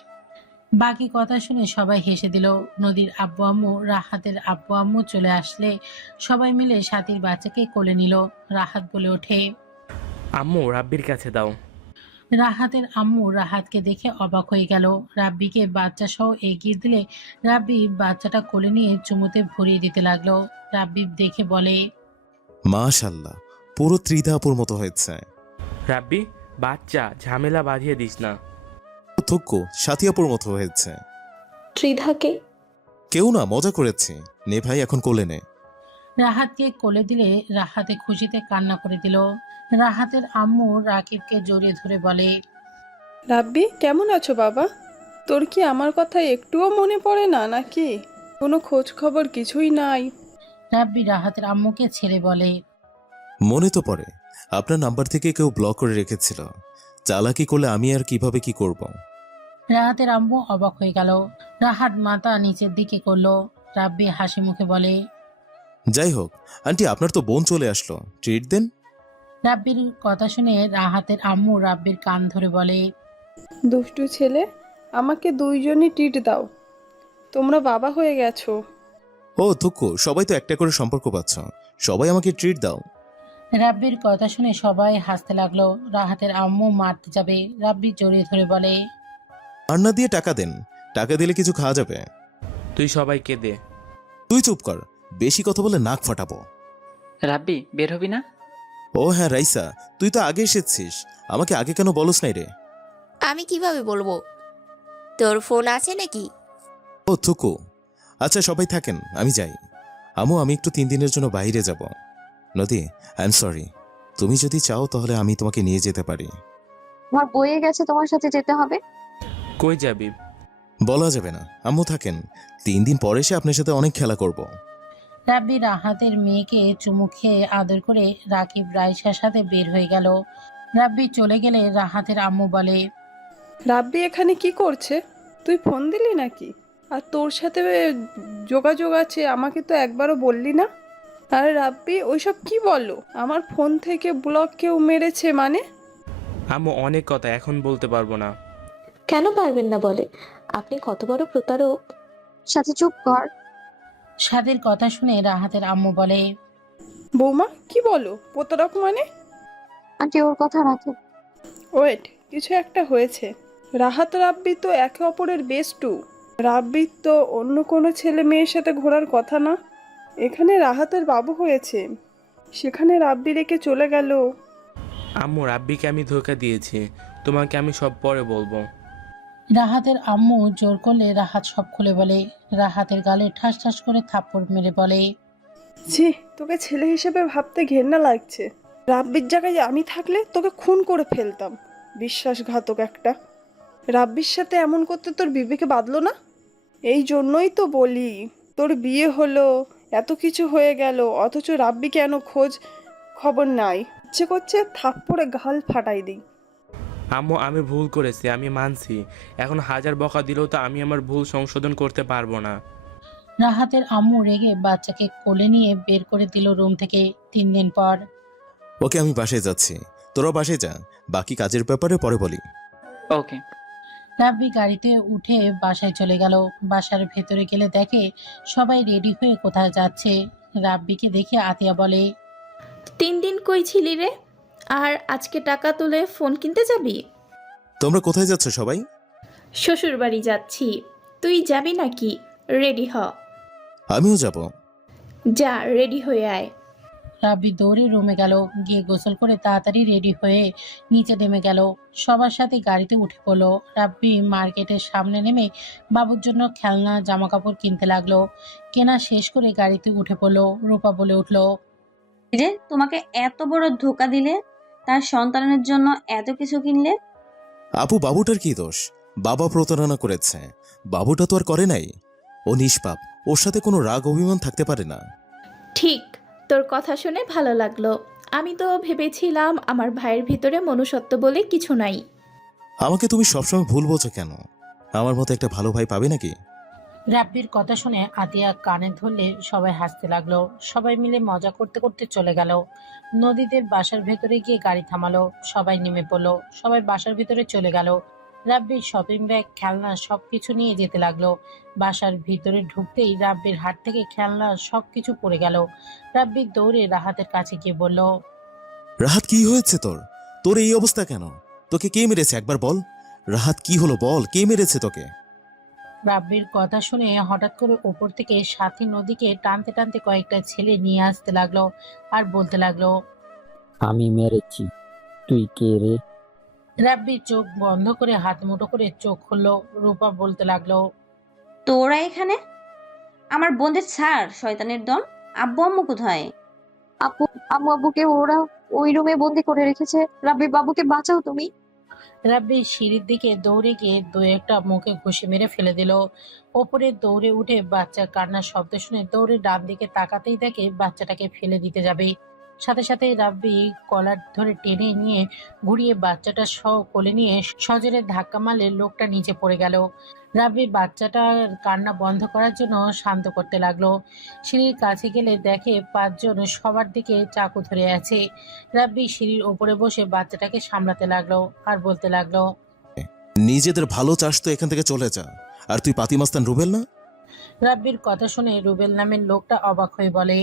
বাকি কথা শুনে সবাই হেসে দিল। নদীর আব্বু আম্মু, রাহাতের আব্বু আম্মু চলে আসলে সবাই মিলে সাথীর বাচ্চাকে কোলে নিল। রাহাত বলে ওঠে, আম্মু রাব্বির কাছে দাও। রাহাতের আম্মু রাহাতকে দেখে অবাক হয়ে গেল। রাব্বিকে বাচ্চা সহ এগিয়ে দিলে রাব্বি বাচ্চাটা কোলে নিয়ে চুমুতে ভরিয়ে দিতে লাগলো। রাব্বি দেখে বলে, মাশাআল্লাহ, পুরো ত্রিধা আপুর মতো হয়েছে। রাব্বি বাচ্চা ঝামেলা বাঁধিয়ে দিস না। থুকু, সাথী আপুর মতো হয়েছে। ত্রিধাকে কেউ না, মজা করেছি। নে ভাই, এখন কোলে নে। রাহাতকে কোলে দিলে রাহাতে খুশিতে কান্না করে দিল। রাহাতের আম্মু রাকিবকে জড়িয়ে ধরে বলে, রাব্বি কেমন আছো বাবা? তোর কি আমার কথা একটুও মনে পড়ে না নাকি? কোনো খোঁজ খবর কিছুই নাই। রাব্বি রাহাতের আম্মুকে ছেড়ে বলে, মনে তো পড়ে, আপনার নাম্বার থেকে কেউ ব্লক করে রেখেছিল। চালাকি করলে আমি আর কিভাবে কি করব। রাহাতের আম্মু অবাক হয়ে গেল। রাহাত মাথা নিচের দিকে করলো। রাব্বি হাসি মুখে বলে, যাই হোক আন্টি, আপনার তো বোন চলে আসলো, ট্রিট দেন। রাব্বির কথা শুনে রাহাতের আম্মু রাব্বির কান ধরে বলে, দুষ্টু ছেলে, আমাকে দুইজনই ট্রিট দাও। তোমরা বাবা হয়ে গেছো। ও থুকু, সবাই তো একটা করে সম্পর্ক পাচ্ছ, সবাই আমাকে ট্রিট দাও। রাব্বির কথা শুনে সবাই হাসতে লাগলো। রাহাতের আম্মু মারতে যাবে, রাব্বি জড়িয়ে ধরে বলে, আর না দিয়ে টাকা দেন, টাকা দিলে কিছু খাওয়া যাবে। তুই সবাইকে দে। তুই চুপ কর, বেশি কথা বলে নাক ফাটাবো। রাব্বি বের হবি না? ও হ্যাঁ রাইসা, তুই তো আগে এসেছিস, আমাকে আগে কেন বলস নাই রে? আমি কিভাবে বলবো? তোর ফোন আছে নাকি? ও থুকু, আচ্ছা সবাই থাকেন, আমি যাই। আমু, আমি একটু 3 দিনের জন্য বাইরে যাব। নদী, আই এম সরি, তুমি যদি চাও তাহলে আমি তোমাকে নিয়ে যেতে পারি। আমার বইয়ে গেছে, তোমার সাথে যেতে হবে। কই যাবি? বলা যাবে না। আম্মু থাকেন, 3 দিন পরে এসে আপনার সাথে অনেক খেলা করব। রাব্বি রাহাতের মেয়েকে চুমু খেয়ে আদর করে রাকিব রাইসার সাথে বের হয়ে গেল। রাব্বি চলে গেলে রাহাতের আম্মু বলে, রাব্বি এখানে কি করছে? তুই ফোন দিলি নাকি? আর তোর সাথে যোগাযোগ আছে, আমাকে তো একবারও বললি না। আর রাব্বি ওইসব কি বলো? আমার ফোন থেকে ব্লক কেউ মেরেছে মানে? আম্মু অনেক কথা এখন বলতে পারবো না। কেন পারবেন না বলে? আপনি কত বড় প্রতারক। সাথে চুপ কর। সাদের কথা শুনে রাহাতের আম্মু বলে, বৌমা কি বলো? প্রতারক মানে? আন্টি ওর কথা রাখে। ওয়েট, কিছু একটা হয়েছে। রাহাত রাব্বি তো একে অপরের বেস্টু। রাব্বির তো অন্য কোনো ছেলে মেয়ের সাথে ঘোরার কথা না। এখানে রাহাতের বাবু হয়েছে, সেখানে রাব্বি রেখে চলে গেল। আম্মু রাব্বিকে আমি ধোঁকা দিয়েছি, তোমাকে আমি সব পরে বলবো। রাহাতের আম্মু জোর করলে রাহাত সব খুলে বলে। রাহাতের গালে ঠাস ঠাস করে থাপ্পড় মেরে বলে, ছি, তোকে ছেলে হিসেবে ভাবতে ঘেন্না লাগছে। রাব্বির জায়গায় আমি থাকলে তোকে খুন করে ফেলতাম। বিশ্বাসঘাতক একটা। রাব্বির সাথে এমন করতে তোর বিবেকে বাঁধলো না? এই জন্যই তো বলি, তোর বিয়ে হলো, এত কিছু হয়ে গেল, অথচ রাব্বি কেন খোঁজ খবর নাই। ইচ্ছে করছে থাপ্পড়ে গাল ফাটাই দিই। আম্মু আমি ভুল করেছি, আমি মানছি। এখন 1000 বকা দিলেও তো আমি আমার ভুল সংশোধন করতে পারবো না। রাহাতের আম্মু রেগে বাচ্চাকে কোলে নিয়ে বের করে দিল রুম থেকে। 3 দিন পর ওকে, আমি বাসায় যাচ্ছি, তোরা বাসায় যা, বাকি কাজের ব্যাপারে পরে বলি। ওকে। রাব্বি গাড়িতে উঠে বাসায় চলে গেল। বাসার ভেতরে গেলে দেখে সবাই রেডি হয়ে কোথায় যাচ্ছে। রাব্বিকে দেখে আতিয়া বলে, 3 দিন কই ছিলি রে? আর আজকে টাকা তুলে ফোন কিনতে যাবি? তোমরা কোথায় যাচ্ছ সবাই? শ্বশুর বাড়ি যাচ্ছি। তুই যাবি নাকি? রেডি হ। আমিও যাব। যা, রেডি হয়ে আয়। রাব্বি দৌড়ে রুমে গেল, গিয়ে গোসল করে তাড়াতাড়ি রেডি হয়ে নিচে নেমে গেল। সবার সাথে গাড়িতে উঠে পড়লো। রাব্বি মার্কেটের সামনে নেমে বাবুর জন্য খেলনা জামা কাপড় কিনতে লাগলো। কেনা শেষ করে গাড়িতে উঠে পড়লো। রূপা বলে উঠলো, যে তোমাকে এত বড় ধোকা দিলে, তার সন্তানের জন্য এত কিছু কিনলে। আপু, বাবুটার কি দোষ? বাবা প্রতারণা করেছে, বাবুটা তো আর করে নাই। ও নিষ্পাপ, ওর সাথে কোনো রাগ অভিমান থাকতে পারে না। ঠিক, তোর কথা শুনে ভালো লাগলো। আমি তো ভেবেছিলাম আমার ভাইয়ের ভিতরে মনুষ্যত্ব বলে কিছু নাই। আমাকে তুমি সবসময় ভুল বোঝো কেন? আমার মতো একটা ভালো ভাই পাবে নাকি? রাব্বির কথা শুনে আতিয়া কানে ধরলে সবাই হাসতে লাগলো। সবাই মিলে মজা করতে করতে চলে গেল। নদীদের বাসার ভেতরে গিয়ে গাড়ি থামালো। সবাই নেমে পড়লো। সবাই বাসার ভিতরে চলে গেল। রাব্বির শপিং ব্যাগ, খেলনা সবকিছু নিয়ে যেতে লাগলো। বাসার ভিতরে ঢুকতেই রাব্বির হাত থেকে খেলনা সবকিছু পড়ে গেল। রাব্বির দৌড়ে রাহাতের কাছে গিয়ে বলল, রাহাত, কি হয়েছে তোর? তোর এই অবস্থা কেন? তোকে কে মেরেছে একবার বল। রাহাত, কি হলো বল, কে মেরেছে তোকে? রাব্বির কথা শুনে হঠাৎ করে উপর থেকে সাথী নদীকে টানতে টানতে কয়েকটা ছেলে নিয়ে আসতে লাগলো আর বলতে লাগলো, আমি মেরেছি। তুই কে রে? রাব্বি চোখ বন্ধ করে হাত মুঠো করে চোখ খুললো। রূপা বলতে লাগলো, তোরা এখানে? আমার বোনদের ছাড়, শয়তানের দল। আব্বু আম্মু কোথায়? আপু, আম্মু আব্বুকে ওরা ওই রুমে বন্দি করে রেখেছে। রাব্বির বাবুকে বাঁচাও তুমি। রাব্বি সিঁড়ির দিকে দৌড়ে গিয়ে দু একটা মুখে ঘুষি মেরে ফেলে দিল। ওপরে দৌড়ে উঠে বাচ্চার কান্নার শব্দ শুনে দৌড়ে ডান দিকে তাকাতেই দেখে বাচ্চাটাকে ফেলে দিতে যাবে। সাথে সাথে রাব্বি কলার ধরে টেনে নিয়ে ঘুরিয়ে বাচ্চাটা সহ কোলে নিয়ে সজোরে ধাক্কা মারলে লোকটা নিচে পড়ে গেল। রাব্বি বাচ্চাটার কান্না বন্ধ করার জন্য শান্ত করতে লাগলো। সিঁড়ির কাছে গেলে দেখে 5 জন সবার দিকে চাকু ধরে আছে। রাব্বি সিঁড়ির ওপরে বসে বাচ্চাটাকে সামলাতে লাগলো আর বলতে লাগলো, নিজেদের ভালো চাস তো এখান থেকে চলে যা। আর তুই পাতিমাস্তান রুবেল না? রাব্বির কথা শুনে রুবেল নামের লোকটা অবাক হয়ে বলে,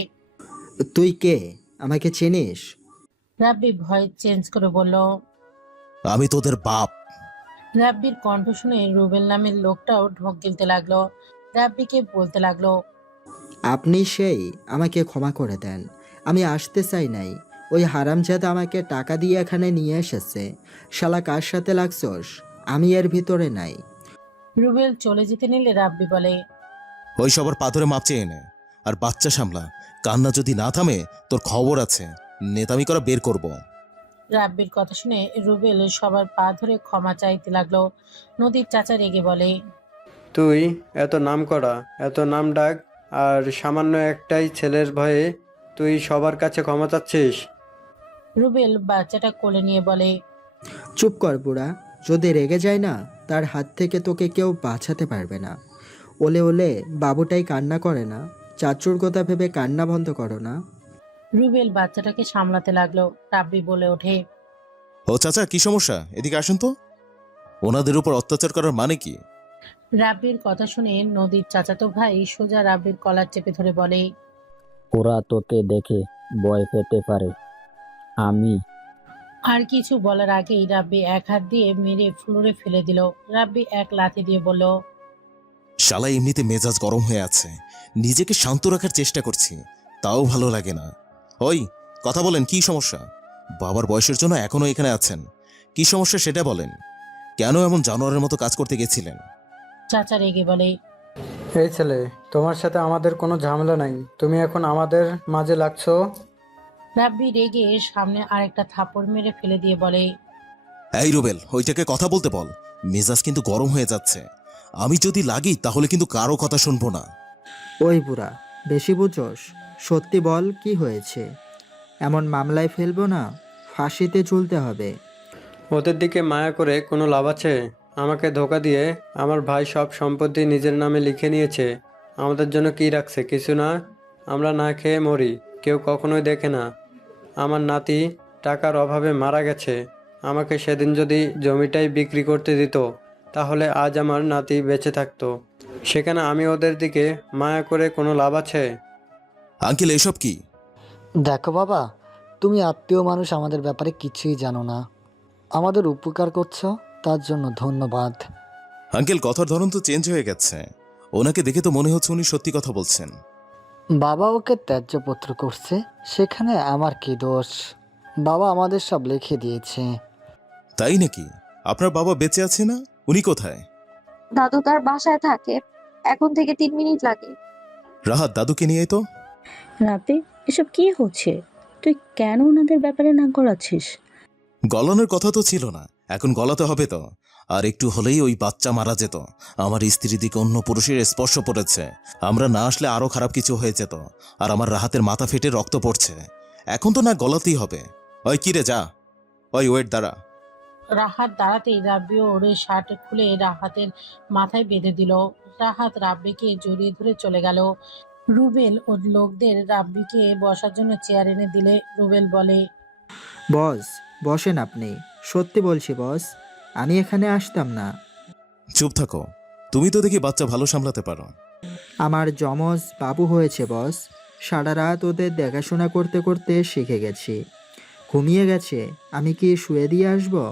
তুই কে? আমাকে চিনিস? রাব্বি ভয় চেঞ্জ করে বলল, আমি তোদের বাপ। রাব্বির কণ্ঠ শুনে রুবেল নামের লোকটাও ঢোক গিলতে লাগলো। রাব্বিকে বলতে লাগলো, আপনি সেই, আমাকে ক্ষমা করে দেন। আমি আসতে চাই নাই। ওই হারামজাদা আমাকে টাকা দিয়ে এখানে নিয়ে এসেছে। শালা কার সাথে লাগছস? আমি এর ভিতরে নাই। রুবেল চলে যেতে নিলে রাব্বি বলে, ওই সবার পাথরে মাপ চেয়ে নে, আর বাচ্চা সামলা। কান্না যদি না থামে তোর খবর আছে, নেতামি করা বের করব। রাব্বির কথা শুনে রুবেল সবার পা ধরে ক্ষমা চাইতে লাগলো। নদীর চাচা রেগে বলে, তুই এত নাম করা, এত নাম ডাক, আর সামান্য একটাই ছেলের ভয়ে তুই সবার কাছে ক্ষমা চাচ্ছিস? রুবেল বাচ্চাটা কোলে নিয়ে বলে, চুপ কর বুড়া। যদি রেগে যায় না, তার হাত থেকে তোকে কেউ বাঁচাতে পারবে না। ওলে ওলে বাবুটাই কান্না করে না। চাচুর কথা ভেবে কান্না বন্ধ করো না। রুবেল বাচ্চাটাকে সামলাতে লাগলো। রাব্বি বলে ওঠে, ও চাচা, কি সমস্যা? এদিকে আসুন তো। ওনাদের উপর অত্যাচার করার মানে কি? রাব্বির কথা শুনে নদীর চাচাতো ভাই সোজা রাব্বির কলার চেপে ধরে বলে, ওরা তোকে দেখে ভয় পেতে পারে। আমি আর কিছু বলার আগেই রাব্বি এক হাত দিয়ে মেরে ফ্লোরে ফেলে দিল। রাব্বি এক লাথি দিয়ে বলল, শালা এমনিতে মেজাজ গরম হয়ে আছে, নিজেকে শান্ত রাখার চেষ্টা করছি, তাও ভালো লাগে না। ওই, কথা বলেন, কি সমস্যা? বাবার বয়সের জন্য এখনো এখানে আছেন, কি সমস্যা সেটা বলেন। কেন এমন জানোয়ারের মতো কাজ করতে গেছিলেন? চাচা রেগে বলে, এই ছেলে, তোমার সাথে আমাদের কোনো ঝামেলা নাই, তুমি এখন আমাদের মাঝে লাগছো। রাব্বি রেগে সামনে আরেকটা থাপড় মেরে ফেলে দিয়ে বলে, এই রুবেল, ওইটাকে কথা বলতে বল, মেজাজ কিন্তু গরম হয়ে যাচ্ছে। আমি যদি লাগি তাহলে কিন্তু কারো কথা শুনবো না। ওই বুড়া, বেশি বুঝোস? সত্যি বল, কি হয়েছে? এমন মামলায় ফেলবো না, ফাঁসিতে ঝুলতে হবে। ওদের দিকে মায়া করে কোনো লাভ আছে? আমাকে ধোকা দিয়ে আমার ভাই সব সম্পত্তি নিজের নামে লিখে নিয়েছে। আমাদের জন্য কি রাখছে? কিছু না। আমরা না খেয়ে মরি, কেউ কখনোই দেখে না। আমার নাতি টাকার অভাবে মারা গেছে। আমাকে সেদিন যদি জমিটাই বিক্রি করতে দিত, তাহলে আজ আমার নাতি বেঁচে থাকতো। সেখানে আমি ওদের দিকে মায়া করে কোনো লাভ আছে? আঙ্কেল, এসব কি? দেখো বাবা, তুমি আত্মীয় মানুষ, আমাদের ব্যাপারে কিছুই জানো না। আমাদের উপকার করছো, তার জন্য ধন্যবাদ। আঙ্কেল, কথার ধরন তো চেঞ্জ হয়ে গেছে। ওনাকে দেখে তো মনে হচ্ছে উনি সত্যি কথা বলছেন। বাবা ওকে ত্যায্যপত্র করছে, সেখানে আমার কি দোষ? বাবা আমাদের সব লিখে দিয়েছে। তাই নাকি? আপনার বাবা বেঁচে আছে না? উনি কোথায়? দাদু তার বাসায় থাকে, এখন থেকে 3 মিনিট লাগে। রাহাত, দাদুকে নিয়ে আয় তো। রাতে এসব কি হচ্ছে? তুই কেন ওনাদের ব্যাপারে না করাচ্ছিস? গলানোর কথা তো ছিল না, এখন গলাতে হবে তো। আর একটু হলেই ওই বাচ্চা মারা যেত। আমার স্ত্রীর দিকে অন্য পুরুষের স্পর্শ পড়েছে। আমরা না আসলে আরো খারাপ কিছু হয়ে যেত। আর আমার রাহাতের মাথা ফেটে রক্ত পড়ছে। এখন তো না গলাতেই হবে। ওই কিরে, যা। ওই ওয়েট, দাঁড়া। রাহাত দাঁড়াতেই রাব্বি ওর শার্ট খুলে রাহাতের মাথায় বেঁধে দিল। রাহাত রাব্বিকে জড়িয়ে ধরে চলে গেল। রুবেল ওর লোকদের রাব্বিকে বসার জন্য চেয়ার এনে দিলে রুবেল বলে, বস, বসেন আপনি। সত্যি বলছি বস, আমি এখানে আসতাম না। চুপ থাকো। তুমি তো দেখি বাচ্চা ভালো সামলাতে পারো। আমার যমজ বাবু হয়েছে বস। সারা রাত ওদের দেখাশোনা করতে করতে শিখে গেছি। ঘুমিয়ে গেছে, আমি কি শুয়ে দিয়ে আসবো?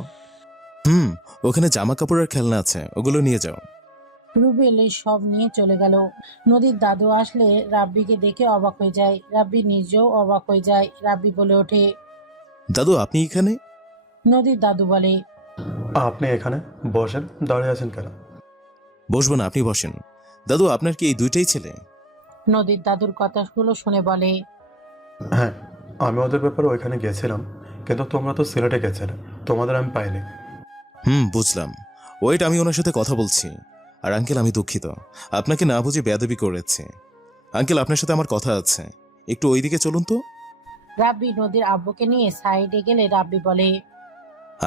ওখানে জামা কাপড়ের খেলনা আছে, ওগুলো নিয়ে যাও। রুবেল এই সব নিয়ে চলে গেল। নদীর দাদু আসলে রাব্বিকে দেখে অবাক হয়ে যায়। রাব্বি নিজেও অবাক হয়ে যায়। রাব্বি বলে ওঠে, দাদু, আপনি এখানে? নদীর দাদু বলে, আপনি এখানে বসেন, দাঁড়িয়ে আছেন কেন? বসবো না, আপনি বসেন। দাদু, আপনার কি এই দুইটাই ছেলে? নদীর দাদুর কথাগুলো শুনে বলে, হ্যাঁ, আমি ওদের ব্যাপারে ওইখানে গেছিলাম, কিন্তু তোমরা তো সিলেটে গেছিলে, তোমাদের আমি পাইনি। বুঝলাম। ওয়েট, আমি ওনার সাথে কথা বলছি। আর আঙ্কেল, আমি দুঃখিত, আপনাকে না বুঝে বেয়াদবি করেছি। আঙ্কেল, আপনার সাথে আমার কথা আছে, একটু ওইদিকে চলুন তো। রাব্বি নদীর আব্বুকে নিয়ে সাইডে গেলে রাব্বি বলে,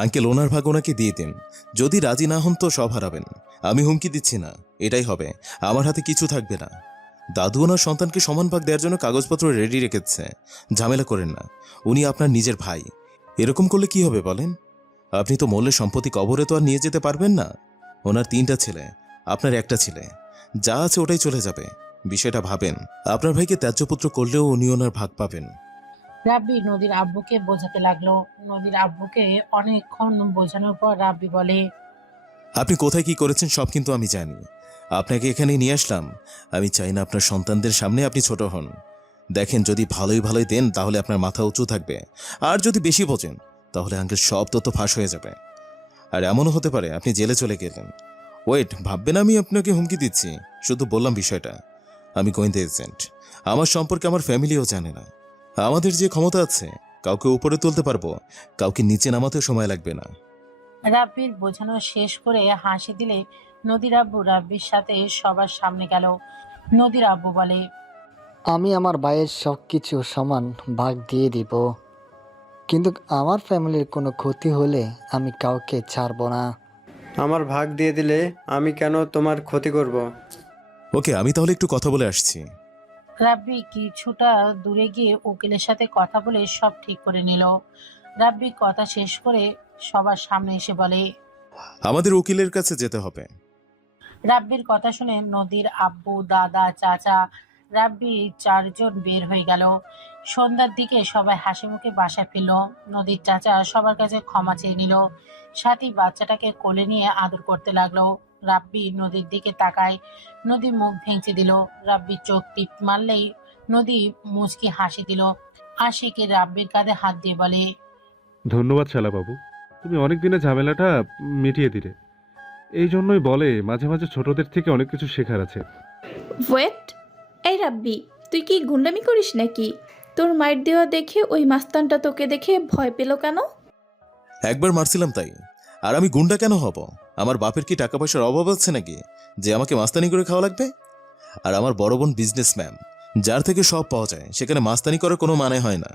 আঙ্কেল, ওনার ভাগ ওনাকে দিয়ে দিন। যদি রাজি না হন তো সব হারাবেন। আমি হুমকি দিচ্ছি না, এটাই হবে। আমার হাতে কিছু থাকবে না। দাদু ওনার সন্তানকে সমান ভাগ দেওয়ার জন্য কাগজপত্র রেডি রেখেছে। ঝামেলা করেন না, উনি আপনার নিজের ভাই। এরকম করলে কি হবে বলেন? আপনি তো মূল্যের সম্পত্তি কবরে তো আর নিয়ে যেতে পারবেন না। ওনার 3টা ছেলে, আপনার একটা ছেলে। যা আছে ওটাই চলে যাবে। বিষয়টা ভাবেন। আপনার ভাইকে ত্যায্যপুত্র করলেও উনি ওনার ভাগ পাবেন। রাব্বি নদীর আব্বুকে বোঝাতে লাগলো। নদীর আব্বুকে অনেকক্ষণ বোঝানোর পর রাব্বি বলে, আপনি কোথায় কি করেছেন সব কিন্তু আমি জানি। আপনাকে এখানে নিয়ে আসলাম। আমি চাই না আপনার সন্তানদের সামনে আপনি ছোট হন। দেখেন, যদি ভালোই ভালোই দেন তাহলে আপনার মাথা উঁচু থাকবে। আর যদি বেশি বোঝেন তাহলে আঙ্কেল সব তথ্য ফাঁস হয়ে যাবে। আর এমনও হতে পারে আপনি জেলে চলে গেলেন। ওয়েট, ভাববেন আমি আপনাকে হুমকি দিচ্ছি। শুধু বললাম বিষয়টা। আমি গোয়েন্দা এজেন্ট। আমার সম্পর্কে আমার ফ্যামিলিও জানে না। আমাদের যে ক্ষমতা আছে, কাউকে উপরে তুলতে পারবো, কাউকে নিচে নামাতেও সময় লাগবে না। রাব্বির বোঝানো শেষ করে হাসি দিলে নদীর আব্বু রাব্বির সাথে সবার সামনে গেল। নদীর আব্বু বলে, আমি আমার ভাইয়ের সব কিছু সমান ভাগ দিয়ে দিব, কিন্তু আমার ফ্যামিলির কোনো ক্ষতি হলে আমি কাউকে ছাড়বো না। আমার ভাগ দিয়ে দিলে আমি কেন তোমার ক্ষতি করব? ওকে, আমি তাহলে একটু কথা বলে আসছি। রাব্বি কিছুটা দূরে গিয়ে উকিলের সাথে কথা বলে সব ঠিক করে নিল। রাব্বি কথা শেষ করে সবার সামনে এসে বলে, আমাদের উকিলের কাছে যেতে হবে। রাব্বির কথা শুনে নদীর আব্বু, দাদা, চাচা, রাব্বি 4 জন বের হয়ে গেল। সন্ধ্যার দিকে সবাই হাসি মুখে বাসায় ফিরল। নদীর চাচা সবার কাছে ক্ষমা চেয়ে নিল। সাথী বাচ্চাটাকে কোলে নিয়ে আদর করতে লাগলো। রাব্বি নদীর দিকে তাকায়। নদী মুখ ভেঙচি দিল। রাব্বি চোখ টিপ মারলেই নদী মুচকি হাসি দিল। আশিকে রাব্বির কাঁধে হাত দিয়ে বলে, ধন্যবাদ শালাবাবু, তুমি অনেক দিনের ঝামেলাটা মিটিয়ে দিলে। এই জন্যই বলে মাঝে মাঝে ছোটদের থেকে অনেক কিছু শেখার আছে। ওয়েট, এই রাব্বি, তুই কি গুন্ডামি করিস নাকি? তোর মাইর দেওয়া দেখে ওই মাস্তানটা তোকে দেখে ভয় পেল কেন? একবার মারছিলাম তাই। আর আমি গুন্ডা কেন হব? আমার বাপের কি টাকা পয়সার অভাব আছে নাকি যে আমাকে মাস্তানি করে খাওয়া লাগবে? আর আমার বড় বোন বিজনেসম্যান, যার থেকে সব পাওয়া যায়, সেখানে মাস্তানি করার কোনো মানে হয় না।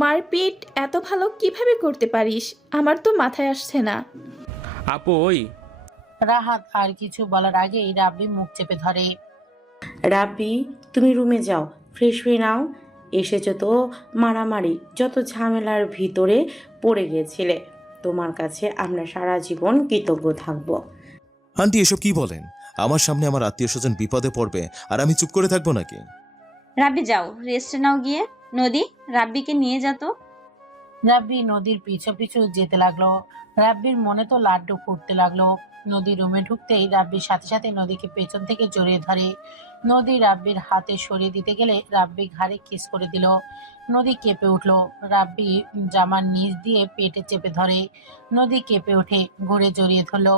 মারপিট এত ভালো কিভাবে করতে পারিস? আমার তো মাথায় আসছে না। আপু, ওই রাহাত আর কিছু বলার আগেই রাব্বি মুখ চেপে ধরে। রাব্বি, তুমি রুমে যাও, ফ্রেশ হয়ে নাও। এসেছো তো মারামারি, যত ঝামেলার ভিতরে পড়ে গিয়েছিলে। তোমার কাছে আমরা সারা জীবন কৃতজ্ঞ থাকবো। আন্টি, এসব কি বলেন? আমার সামনে আমার আত্মীয় স্বজন বিপদে পড়বে আর আমি চুপ করে থাকবো নাকি? রাব্বি, যাও রেস্ট নাও গিয়ে। নদী, রাব্বিকে নিয়ে যা তো। রাব্বি নদীর পিছু পিছু যেতে লাগলো। রাব্বির মনে তো লাড্ডু ফুটতে লাগলো। নদী রুমে ঢুকতেই রাব্বির সাথে সাথে নদীকে পেছন থেকে জড়িয়ে ধরে। নদী রাব্বির হাতে সরিয়ে দিতে গেলে রাব্বি ঘাড়ে কিস করে দিল। নদী কেঁপে উঠল। রাব্বি জামার নিচ দিয়ে পেটে চেপে ধরে। নদী কেঁপে ওঠে, ঘুরে জড়িয়ে ধরল।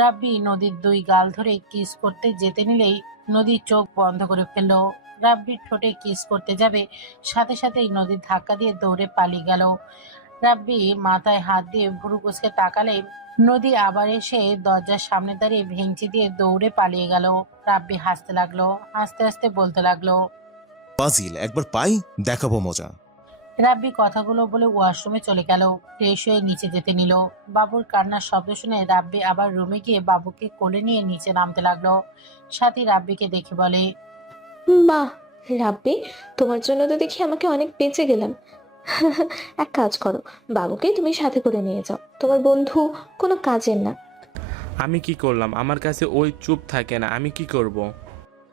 রাব্বি নদীর দুই গাল ধরে কিস করতে যেতে নিলেই নদী চোখ বন্ধ করে ফেলল। রাব্বির ঠোঁটে কিস করতে যাবে, সাথে সাথেই নদীর ধাক্কা দিয়ে দৌড়ে পালিয়ে গেল। রাব্বি মাথায় হাত দিয়ে ভুরু কুচকে তাকালে নদী আবার এসে দরজার সামনে দাঁড়িয়ে ভেঙচি দিয়ে দৌড়ে পালিয়ে গেল। রাব্বি হাসতে লাগলো, হাসতে হাসতে বলতে লাগলো, পাজিল একবার পাই, দেখাবো মজা। রাব্বি কথাগুলো বলে ওয়াশরুমে চলে গেল। ফ্রেশ হয়ে নিচে যেতে নিল। বাবুর কান্নার শব্দ শুনে রাব্বি আবার রুমে গিয়ে বাবুকে কোলে নিয়ে নিচে নামতে লাগলো। সাথী রাব্বিকে দেখে বলে, বাহ রাব্বি, তোমার জন্য তো দেখি আমাকে অনেক বেঁচে গেলাম। এক কাজ করো, বাবুকে তুমি সাথে করে নিয়ে যাও, তোমার বন্ধু কোনো কাজের না। আমি কি করলাম? আমার কাছে ওই চুপ থাকে না, আমি কি করব?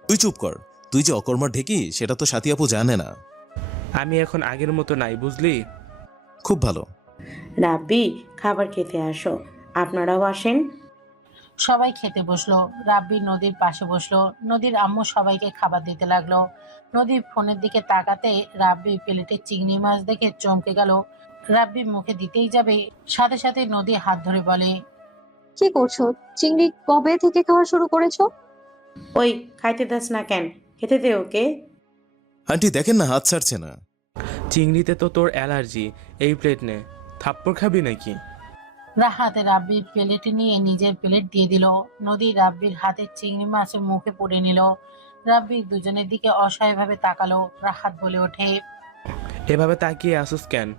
তুই চুপ কর, তুই যে অকর্মা ঢেকি সেটা তো সাথী আপু জানে না। আমি এখন আগের মতো নাই, বুঝলি? খুব ভালো। রাব্বি, খাবার খেতে আসো। আপনারাও আসেন। সবাই খেতে বসলো। রাব্বি নদীর পাশে বসলো। নদীর আম্মু সবাইকে খাবার দিতে লাগলো। নদীর ফোনের দিকে তাকাতে রাব্বি প্লেটে চিংড়ি মাছ দেখে চমকে গেল। রাব্বি মুখে দিতেই যাবে, সাথে সাথে নদী হাত ধরে বলে, কি করছো? চিংড়ি কবে থেকে খাওয়া শুরু করেছো? ওই খাইতে দাস না কেন? খেতে দে ওকে। আন্টি দেখেন না, হাত ছাড়ছে না। চিংড়িতে তো তোর অ্যালার্জি, এই প্লেট নে। থাপ্পড় খাবি নাকি? রাহাত রাব্বির প্লেট নিয়ে নিজের প্লেট দিয়ে দিল। নদী রাব্বির হাতের চিংড়ি মাছ মুখে পুড়ে নিল। রাব্বি দুজনের দিকে অসহায়ভাবে তাকালো। রাহাত বলে ওঠে, এভাবে তাকিয়ে আসুস কেন?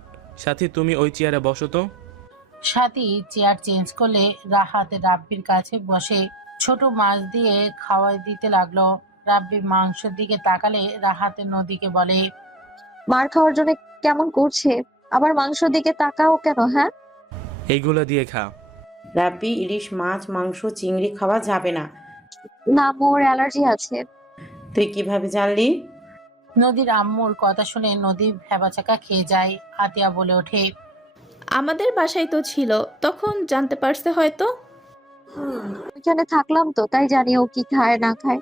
সাথী, তুমি ওই চেয়ারে বসো তো। সাথী চেয়ার চেঞ্জ করলে রাহাত রাব্বির কাছে বসে ছোট মাছ দিয়ে খাওয়াই দিতে লাগলো। রাব্বি মাংসের দিকে তাকালে রাহাত নদীকে বলে, মার খাওয়ার জন্য কেমন করছে, আবার মাংসর দিকে তাকাও কেন? হ্যাঁ, এইগুলো দিয়ে খা। রাব্বি, ইলিশ মাছ, মাংস, চিংড়ি খাওয়া যাবে না। না মোর অ্যালার্জি আছে। তুই কিভাবে জানলি? নদীর আম্মুর কথা শুনে নদী ভ্যাবাচাকা খেয়ে যায়। আতিয়া বলে ওঠে, আমাদের বাসায় তো ছিল, তখন জানতে পারছে হয়তো। ওইখানে থাকলাম তো, তাই জানি ও কি খায় না খায়।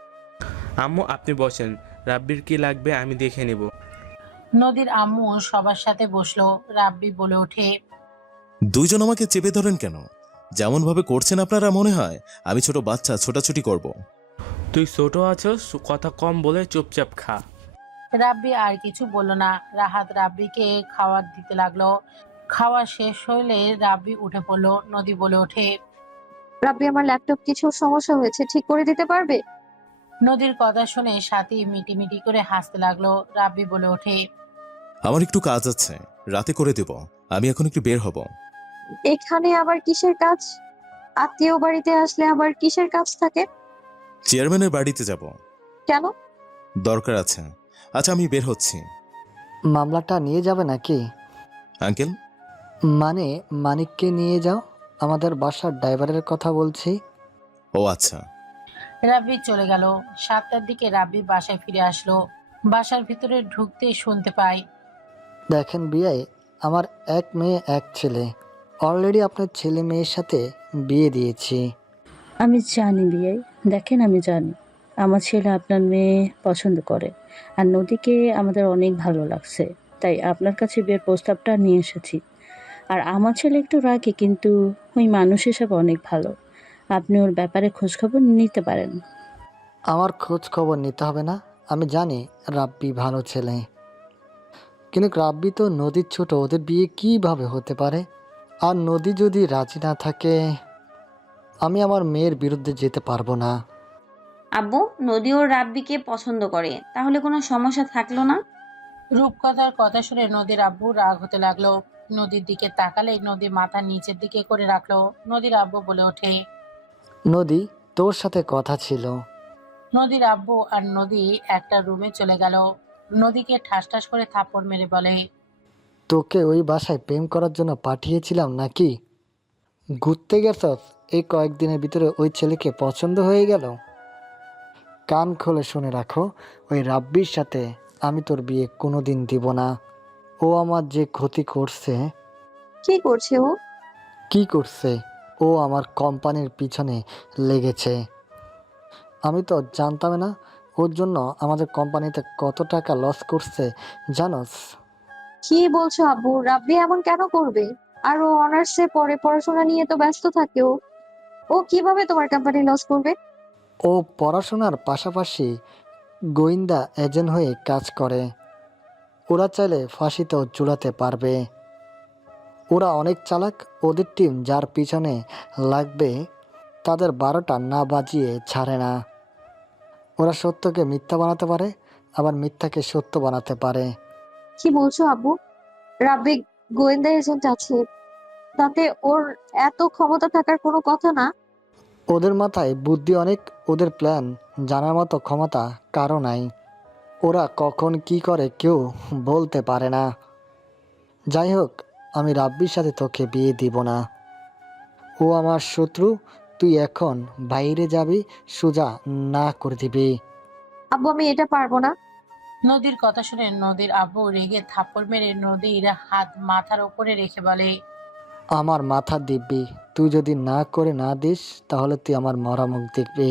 আম্মু আপনি বসেন, রাব্বির কি লাগবে আমি দেখে নিব। নদীর আম্মু সবার সাথে বসলো। রাব্বি বলে ওঠে, দুইজন আমাকে চেপে ধরেন কেন? যেমন ভাবে করছেন আপনারা, মনে হয় আমি ছোট বাচ্চা ছোটাছুটি করব। তুই ছোট আছস, কথা কম বলে চুপচাপ খা। রাব্বি আর কিছু বলল না। রাহাত রাব্বিকে খাবার দিতে লাগলো। খাওয়া শেষ হইলে রাব্বি উঠে পড়লো। নদী বলে ওঠে, রাব্বি, আমার ল্যাপটপ কিছু সমস্যা হয়েছে, ঠিক করে দিতে পারবে? নদীর কথা শুনে সাথী মিটিমিটি করে হাসতে লাগলো। রাব্বি বলে ওঠে, আমার একটু কাজ আছে, রাতে করে দেব। আমি এখন একটু বের হব। এখানে আবার কিসের কাজ? আত্মীয় বাড়িতে আসলে আবার কিসের কাজ থাকে? চেয়ারম্যানের বাড়িতে যাব। কেন? দরকার আছে। আচ্ছা আমি বের হচ্ছি। মামলাটা নিয়ে যাবে নাকি? আঙ্কেল? মানে মানিককে নিয়ে যাও, আমাদের বাসার ড্রাইভারের কথা বলছি। ও আচ্ছা। রাব্বি চলে গেল। 7টার দিকে রাব্বি বাসায় ফিরে আসলো। বাসার ভিতরে ঢুকতেই শুনতে পায়, দেখেন বিয়াই, আমার এক মেয়ে এক ছেলে, অলরেডি আপনার ছেলে মেয়ের সাথে বিয়ে দিয়েছি। আমি জানি বিয়ে, দেখেন আমি জানি আমার ছেলে আপনার মেয়ে পছন্দ করে, আর নদীকে আমাদের অনেক ভালো লাগছে, তাই আপনার কাছে বিয়ের প্রস্তাবটা নিয়ে এসেছি। আর আমার ছেলে একটু রাগী, কিন্তু ওই মানুষ হিসাবে অনেক ভালো। আপনি ওর ব্যাপারে খোঁজখবর নিতে পারেন। আমার খোঁজ খবর নিতে হবে না, আমি জানি রাব্বি ভালো ছেলে। কিন্তু রাব্বি তো নদীর ছোট, ওদের বিয়ে কিভাবে হতে পারে? আর নদী যদি রাজি না থাকে, আমি আমার মেয়ের বিরুদ্ধে যেতে পারবো না। আব্বু, নদী ওর রাব্বিকে পছন্দ করে, তাহলে কোনো সমস্যা থাকলো না। রূপকথার কথা শুনে নদীর আব্বু রাগ হতে লাগলো। নদীর দিকে তাকালে নদী মাথা নিচের দিকে করে রাখলো। নদীর আব্বু বলে ওঠে, নদী, তোর সাথে কথা ছিল। নদীর আব্বু আর নদী একটা রুমে চলে গেল। নদীকে ঠাস ঠাস করে থাপ্পড় মেরে বলে, তোকে ওই বাসায় প্রেম করার জন্য পাঠিয়েছিলাম নাকি? ঘুরতে গেছস, এই কয়েকদিনের ভিতরে ওই ছেলেকে পছন্দ হয়ে গেল? কান খুলে শুনে রাখো, ওই রাব্বির সাথে আমি তোর বিয়ে কোনোদিন দিব না। ও ও আমার যে ক্ষতি করছে। কি করছে ও? কি করছে? ও আমার কোম্পানির পিছনে লেগেছে। আমি তো জানতাম না ওর জন্য আমাদের কোম্পানিতে কত টাকা লস করছে, জানোস? কি বলছো আব্বু? রাব্বি এমন কেন করবে? আর ও অনার্সে পড়ে, পড়াশোনা নিয়ে তো ব্যস্ত থাকে। ও ও কিভাবে তোমার কোম্পানি লস করবে? ও পড়াশোনার পাশাপাশি গোয়েন্দা এজেন্ট হয়ে কাজ করে। ওরা চাইলে ফাঁসিতেও ঝুলাতে পারবে। ওরা অনেক চালাক। ওদের টিম যার পিছনে লাগবে তাদের 12টা না বাজিয়ে ছাড়ে না। ওরা সত্যকে মিথ্যা বানাতে পারে, আবার মিথ্যাকে সত্য বানাতে পারে। কি বলছো আব্বু? রাব্বি গোয়েন্দা এজেন্ট আছে, তাতে ওর এত ক্ষমতা থাকার কোনো কথা না। ওদের মাথায় বুদ্ধি অনেক। ওদের প্ল্যান জানার মতো ক্ষমতা কারো নাই। ওরা কখন কি করে কেউ বলতে পারে না। যাই হোক, আমি রাব্বির সাথে তোকে বিয়ে দিব না। ও আমার শত্রু। তুই এখন বাইরে যাবি, সোজা না করে দিবি। আব্বু আমি এটা পারবো না। নদীর কথা শুনে নদীর আব্বু রেগে থাপ্পড় মেরে নদীর হাত মাথার উপরে রেখে বলে, আমার মাথা দিবি। তুই যদি না করে না দিস তাহলে তুই আমার মরা মুখ দেখবি।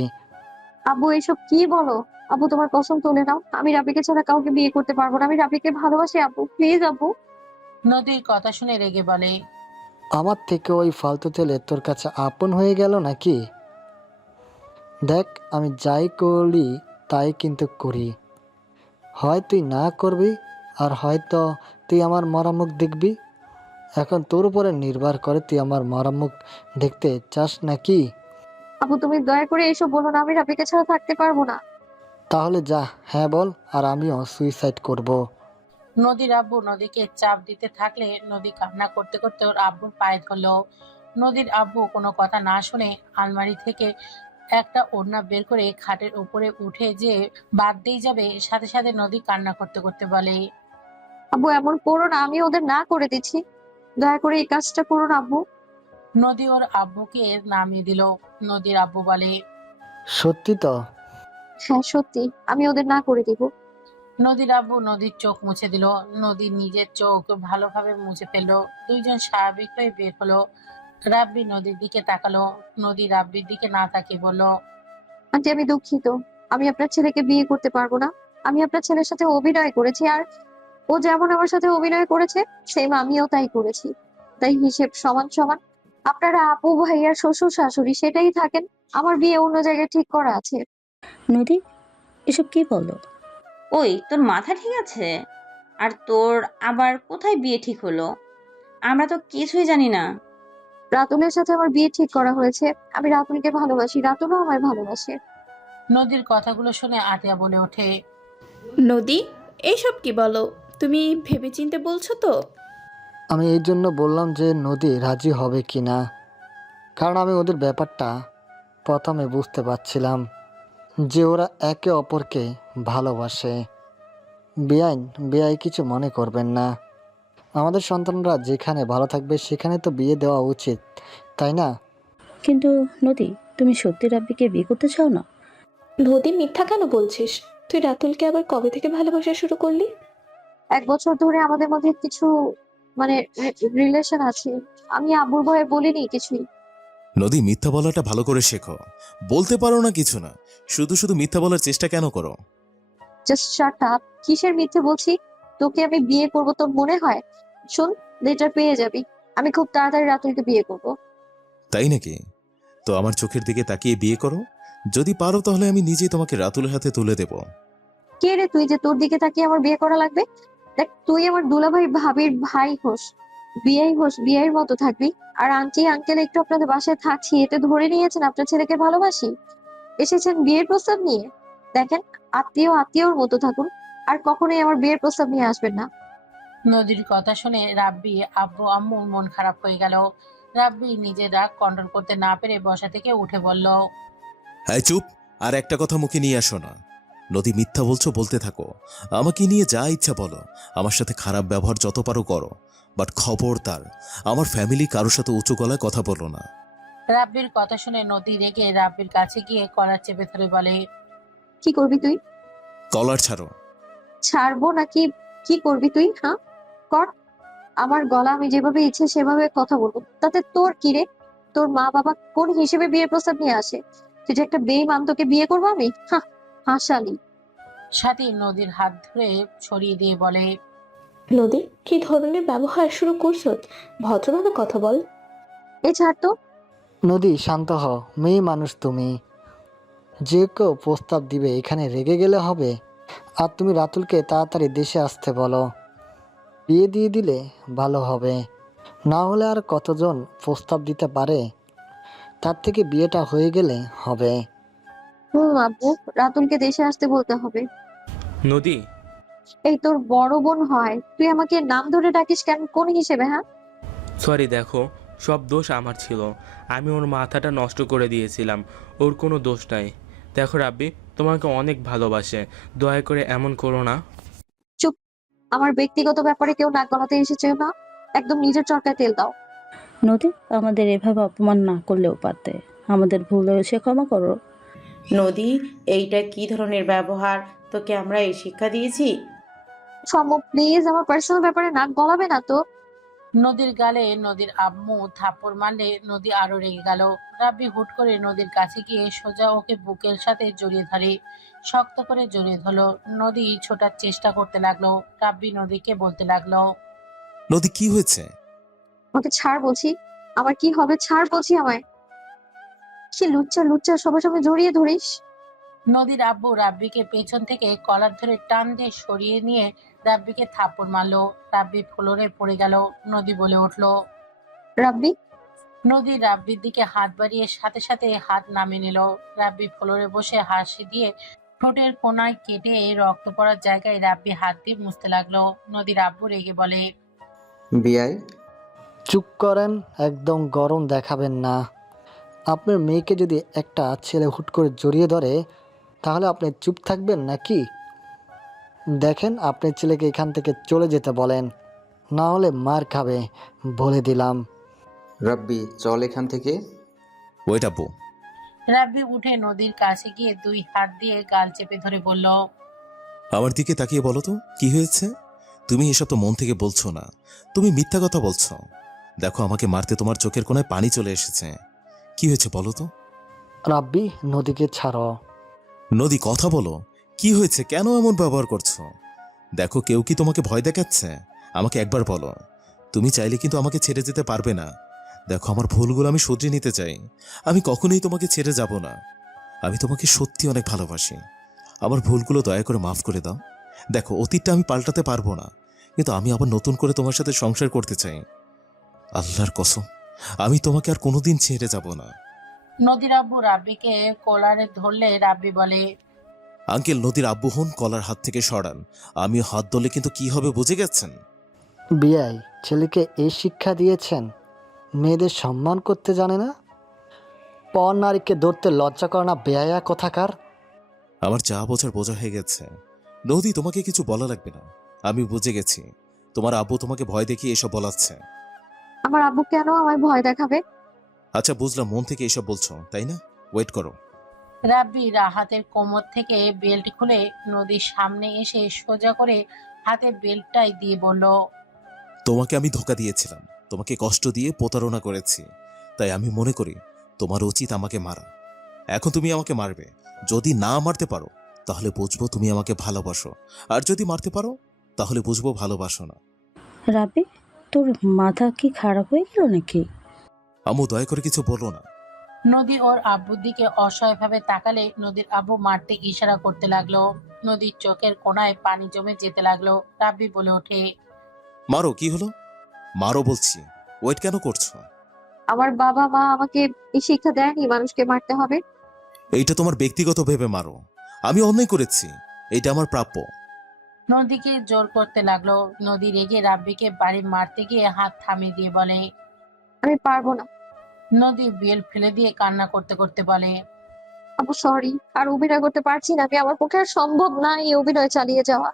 আব্বু এসব কি বলো? আব্বু তোমার কসম তুলে নাও, আমি রাব্বিকে ছাড়া কাউকে বিয়ে করতে পারবো না। আমি রাব্বিকে ভালোবাসি আব্বু, প্লিজ আব্বু। নদীর কথা শুনে রেগে বলে, আমার থেকে ওই ফালতু ছেলে তোর কাছে আপন হয়ে গেল নাকি? দেখ, আমি যাই করি তাই কিন্তু করি। হয় তুই না করবি, আর হয়তো তুই আমার মরা মুখ দেখবি। এখন তোর উপরে নির্ভর করে তুই আমার মরা মুখ দেখতে চাস নাকি? আব্বু তুমি দয়া করে এসব বলো না, আমি রাব্বিকে ছাড়া থাকতে পারবো না। তাহলে যা হ্যাঁ বল, আর আমিও সুইসাইড করব। নদীর আব্বু নদীকে চাপ দিতে থাকলে নদী কান্না করতে করতে ওর আব্বুর পায়ে ধরলো। নদীর আব্বু কোনো কথা না শুনে আলমারি থেকে একটা ওড়না বের করে খাটের উপরে উঠে যে বাঁধতেই যাবে, সাথে সাথে নদী কান্না করতে করতে বলে, আব্বু এমন করো না, আমি ওদের না করে দিচ্ছি, দয়া করে এই কাজটা করো না আব্বু। নদী ওর আব্বুকে নামিয়ে দিল। নদীর আব্বু বলে, সত্যি তো? হ্যাঁ সত্যি, আমি ওদের না করে দিব। নদীর আব্বু নদীর চোখ মুছে দিল। নদী নিজের চোখ ভালোভাবে মুছে ফেললো। দুইজন স্বাভাবিক হয়ে বের হলো। রাব্বি নদীর দিকে তাকালো। নদী রাব্বির দিকে না তাকিয়ে বলল, আন্টি আমি দুঃখিত, আমি আপনার ছেলেকে বিয়ে করতে পারবো না। আমি আপনার ছেলের সাথে অভিনয় করেছি, আর ও যেমন আমার সাথে অভিনয় করেছে সেম আমিও তাই করেছি, তাই হিসেব সমান সমান। আপনারা আপু ভাইয়ার শ্বশুর শাশুড়ি সেটাই থাকেন, আমার বিয়ে অন্য জায়গায় ঠিক করা আছে। নদী, এসব কি বলো? ওই তোর মাথা ঠিক আছে? আর তোর আবার কোথায় বিয়ে ঠিক হলো? আমরা তো কিছুই জানি না। রাতুলের সাথে আমার বিয়ে ঠিক করা হয়েছে। আমি রাতুলকে ভালোবাসি, রাতুলও আমায় ভালোবাসে। নদীর কথাগুলো শুনে আতিয়া বলে ওঠে, নদী, এইসব কি বলো? তুমি ভেবেচিন্তে বলছো তো? আমি এই জন্য বললাম যে নদী রাজি হবে কি না, কারণ আমি ওদের ব্যাপারটা প্রথমে বুঝতে পারছিলাম যে ওরা একে অপরকে ভালোবাসে। বেআই কিছু মনে করবেন না। আমাদের সন্তানরা যেখানে ভালো থাকবে সেখানে তো বিয়ে দেওয়া উচিত, তাই না? কিন্তু নদী, তুমি সত্যি রাব্বিকে বিয়ে করতে চাও না? নদী মিথ্যা কেন বলছিস? তুই রাতুলকে আবার কবে থেকে ভালোবাসা শুরু করলি? 1 বছর ধরে আমাদের মধ্যে কিছু মানে রিলেশন আছে। আমি আব্বুর ভয়ে বলিনি কিছুই। নদী, মিথ্যা বলাটা ভালো করে শেখো। বলতে পারো না কিছু না, শুধু শুধু মিথ্যা বলার চেষ্টা কেন করো? Just shut up. কিসের মিথ্যে বলছি? তোকে আমি বিয়ে করব তোর মনে হয়? শোন, লেটার পেয়ে যাবি। আমি খুব তাড়াতাড়ি রাতুলকে বিয়ে করব। তাই নাকি? তো আমার চোখের দিকে তাকিয়ে বিয়ে করো। যদি পারো তাহলে আমি নিজেই তোমাকে রাতুলের হাতে তুলে দেব। কে রে তুই যে তোর দিকে তাকিয়ে আমার বিয়ে করা লাগবে? দেখ, তুই আমার দুলাভাই ভাবির ভাই হোস, বিয়ের মতো থাকবি। আর আন্টি আঙ্কেল একটু আপনাদের বাসায় থাকছি, এতে ধরে নিয়েছেন আপনার ছেলেকে ভালোবাসি, এসেছেন বিয়ের প্রস্তাব নিয়ে। দেখেন, আত্মীয়র মতো থাকুন, আর কখনোই আমার বিয়ের প্রস্তাব নিয়ে আসবেন না। নদীর কথা শুনে রাব্বি আব্বু আম্মুর মন খারাপ হয়ে গেল। রাব্বি নিজের রাগ কন্ট্রোল করতে না পেরে বসা থেকে উঠে বলল, হ্যাঁ চুপ, আর একটা কথা মুখে নিয়ে আসো না। নদী, মিথ্যা বলছো বলতে থাকো, আমাকে নিয়ে যা ইচ্ছা বলো, আমার সাথে খারাপ ব্যবহার যত পারো করো, বাট খবরদার আমার ফ্যামিলি কারোর সাথে উঁচু গলায় কথা বলো না। রাব্বির কথা শুনে নদী রেগে রাব্বির কাছে গিয়ে কলার চেপে ধরে বলে, কি করবি তুই? কলার ছাড়ো। ছাড়বো নাকি? কি করবি তুই? হ্যাঁ, কর, আমার গলা আমি যেভাবে ইচ্ছে সেভাবে কথা বলবো, তাতে তোর কি রে? তোর মা বাবা কোন হিসেবে বিয়ের প্রস্তাব নিয়ে আসে? তুই যে একটা বেঈমান, তোকে বিয়ে করবো আমি? হাসালি। সাথী নদীর হাত ধরে সরিয়ে দিয়ে বলে, নদী, কি ধরনের ব্যবহার শুরু করছো? ভদ্রভাবে কথা বল। এই ছাড় তো। নদী, শান্ত হও, মেয়ে মানুষ তুমি। যে কেউ প্রস্তাব দিবে, এখানে রেগে গেলে হবে? আর তুমি রাতুলকে তাড়াতাড়ি দেশে আসতে বলো। বিয়ে দিয়ে দিলে ভালো হবে, না হলে আর কতজন প্রস্তাব দিতে পারে। তার থেকে বিয়েটা হয়ে গেলে হবে। আব্বু, রাতুলকে দেশে আসতে বলতে হবে। নদী, এই তোর বড় বোন হয়, তুই আমাকে নাম ধরে ডাকিস কেন? কোন হিসেবে? হ্যাঁ, সরি, দেখো সব দোষ আমার ছিল। আমি ওর মাথাটা নষ্ট করে দিয়েছিলাম, ওর কোনো দোষ নাই। দেখো রাব্বি তোমাকে অনেক ভালোবাসে, দয়া করে এমন করো না। চুপ। আমার ব্যক্তিগত ব্যাপারে কেউ নাক গলাতে এসেছে না, একদম নিজের চরকায় তেল দাও। নদী, আমাদের এভাবে অপমান না করলেও পারতে। আমাদের ভুল হয়েছে, ক্ষমা করো। নদী, এইটা কি ধরনের ব্যবহার? তোকে আমরা এই শিক্ষা দিয়েছি? সম্ভব, প্লিজ আমার পার্সোনাল ব্যাপারে নাক গলাবে না তো। নদীর গালে নদীর আম্মু থাপ্পড় মারলে নদী আরো রেগে গেল। রাব্বি হুট করে নদীর কাছে গিয়ে সোজা ওকে বুকের সাথে জড়িয়ে ধরে, শক্ত করে জড়িয়ে ধরলো। নদী ছোটার চেষ্টা করতে লাগলো। রাব্বি নদীকে বলতে লাগলো, নদী কি হয়েছে? আমাকে ছাড় বলছি। আমার কি হবে? ছাড় বলছি আমায়। সে লুচ্চা লুচ্চা সবার সামনে জড়িয়ে ধরিস। নদীর আব্বু রাব্বিকে পেছন থেকে কলার ধরে টান দিয়ে সরিয়ে নিয়ে রাব্বিকে থাপ্পড় মারলো। রাব্বি ফ্লোরে পড়ে গেল। নদী বলে উঠলো, রাব্বি। নদী রাব্বির দিকে হাত বাড়িয়ে সাথে সাথে হাত নামিয়ে নিল। রাব্বি ফ্লোরে বসে হাসি দিয়ে ঠোঁটের কোনায় কেটে রক্ত পড়ার জায়গায় রাব্বি হাত দিয়ে মুছতে লাগলো। নদীর আব্বু রেগে বলে, বিয়াই, চুপ করেন, একদম গরম দেখাবেন না। আপনার মেয়েকে যদি একটা ছেলে হুট করে জড়িয়ে ধরে, তাহলে আপনি চুপ থাকবেন নাকি? দেখেন, আপনার ছেলেকে এখান থেকে চলে যেতে বলেন, না হলে মার খাবে, বলে দিলাম। রাব্বি, চল এখান থেকে। ওয়েট আব্বু। রাব্বি উঠে নদীর কাছে গিয়ে দুই হাত দিয়ে গাল চেপে ধরে বলল, আমার দিকে তাকিয়ে বলো তো কি হয়েছে? তুমি এসব তো মন থেকে বলছো না, তুমি মিথ্যা কথা বলছো। দেখো, আমাকে মারতে তোমার চোখের কোণায় পানি চলে এসেছে। কি হয়েছে বলো তো? রাব্বি, নদীকে ছাড়ো। নদী, কথা বলো, কি হয়েছে? কেন এমন ব্যবহার করছো? দেখো, কেউ কি তোমাকে ভয় দেখাচ্ছে? আমাকে একবার বলো। তুমি চাইলে কিন্তু আমাকে ছেড়ে যেতে পারবে না। দেখো, আমার ভুলগুলো আমি শুধরে নিতে চাই। আমি কখনোই তোমাকে ছেড়ে যাব না। আমি তোমাকে সত্যি অনেক ভালোবাসি। আমার ভুলগুলো দয়া করে মাফ করে দাও। দেখো, অতীতটা আমি পাল্টাতে পারবো না, কিন্তু আমি আবার নতুন করে তোমার সাথে সংসার করতে চাই। আল্লাহর কসম, আমি তোমাকে আর কোনোদিন ছেড়ে যাব না। নদীর আব্বু রাব্বিকে কোলারে ধরলে রাব্বি বলে, আঙ্কেল, নদীর আব্বু হন, কলার হাত থেকে সরান। আমি হাত ধরলে কিন্তু কি হবে বুঝে গেছেন? বিয়াই, ছেলেকে এই শিক্ষা দিয়েছেন? মেয়েদের সম্মান করতে জানে না? পর নারীকে ধরতে লজ্জা করে না, বেয়ায়া কোথাকার। আমার যা বোঝার বোঝা হয়ে গেছে। নদী, তোমাকে কিছু বলা লাগবে না, আমি বুঝে গেছি। তোমার আব্বু তোমাকে ভয় দেখিয়ে এসব বলাচ্ছে। আমার আব্বু কেন আমায় ভয় দেখাবে? আচ্ছা, বুঝলাম, মন থেকে এসব বলছো, তাই না? ওয়েট করো। রাব্বি রাহাতের কোমর থেকে বেল্ট খুলে নদীর সামনে এসে সোজা করে হাতে বেল্টটাই দিয়ে বলল, তোমাকে আমি ধোঁকা দিয়েছিলাম, তোমাকে কষ্ট দিয়ে প্রতারণা করেছি, তাই আমি মনে করি তোমার উচিত আমাকে মারা। এখন তুমি আমাকে মারবে। যদি না মারতে পারো তাহলে বুঝবো তুমি আমাকে ভালোবাসো, আর যদি মারতে পারো তাহলে বুঝবো ভালোবাসো না। রাব্বি, তোর মাথা কি খারাপ হয়ে গেল নাকি? আম্মু, দয়া করে কিছু বলো না। নদী ওর আব্বুর দিকে অসহায়ভাবে তাকালে নদীর আব্বু মারতে ইশারা করতে লাগলো। নদীর চোখের কোণায় পানি জমে যেতে লাগলো। রাব্বি বলে ওঠে, মারো, কি হলো? মারো বলছি, ওয়েট কেন করছো? আমার বাবা মা আমাকে এই শিক্ষা দেয়নি মানুষকে মারতে হবে। এইটা তোমার ব্যক্তিগত ভেবে মারো। আমি অন্যায় করেছি, এইটা আমার প্রাপ্য। নদীকে জোর করতে লাগলো। নদী রেগে রাব্বিকে বাড়ি মারতে গিয়ে হাত থামিয়ে দিয়ে বলে, আমি পারবো না। নদী বেল ফেলে দিয়ে কান্না করতে করতে বলে, আব্বু সরি, আর অভিনয় করতে পারছি না আমি। আমার পক্ষে আর সম্ভব না এই অভিনয় চালিয়ে যাওয়া।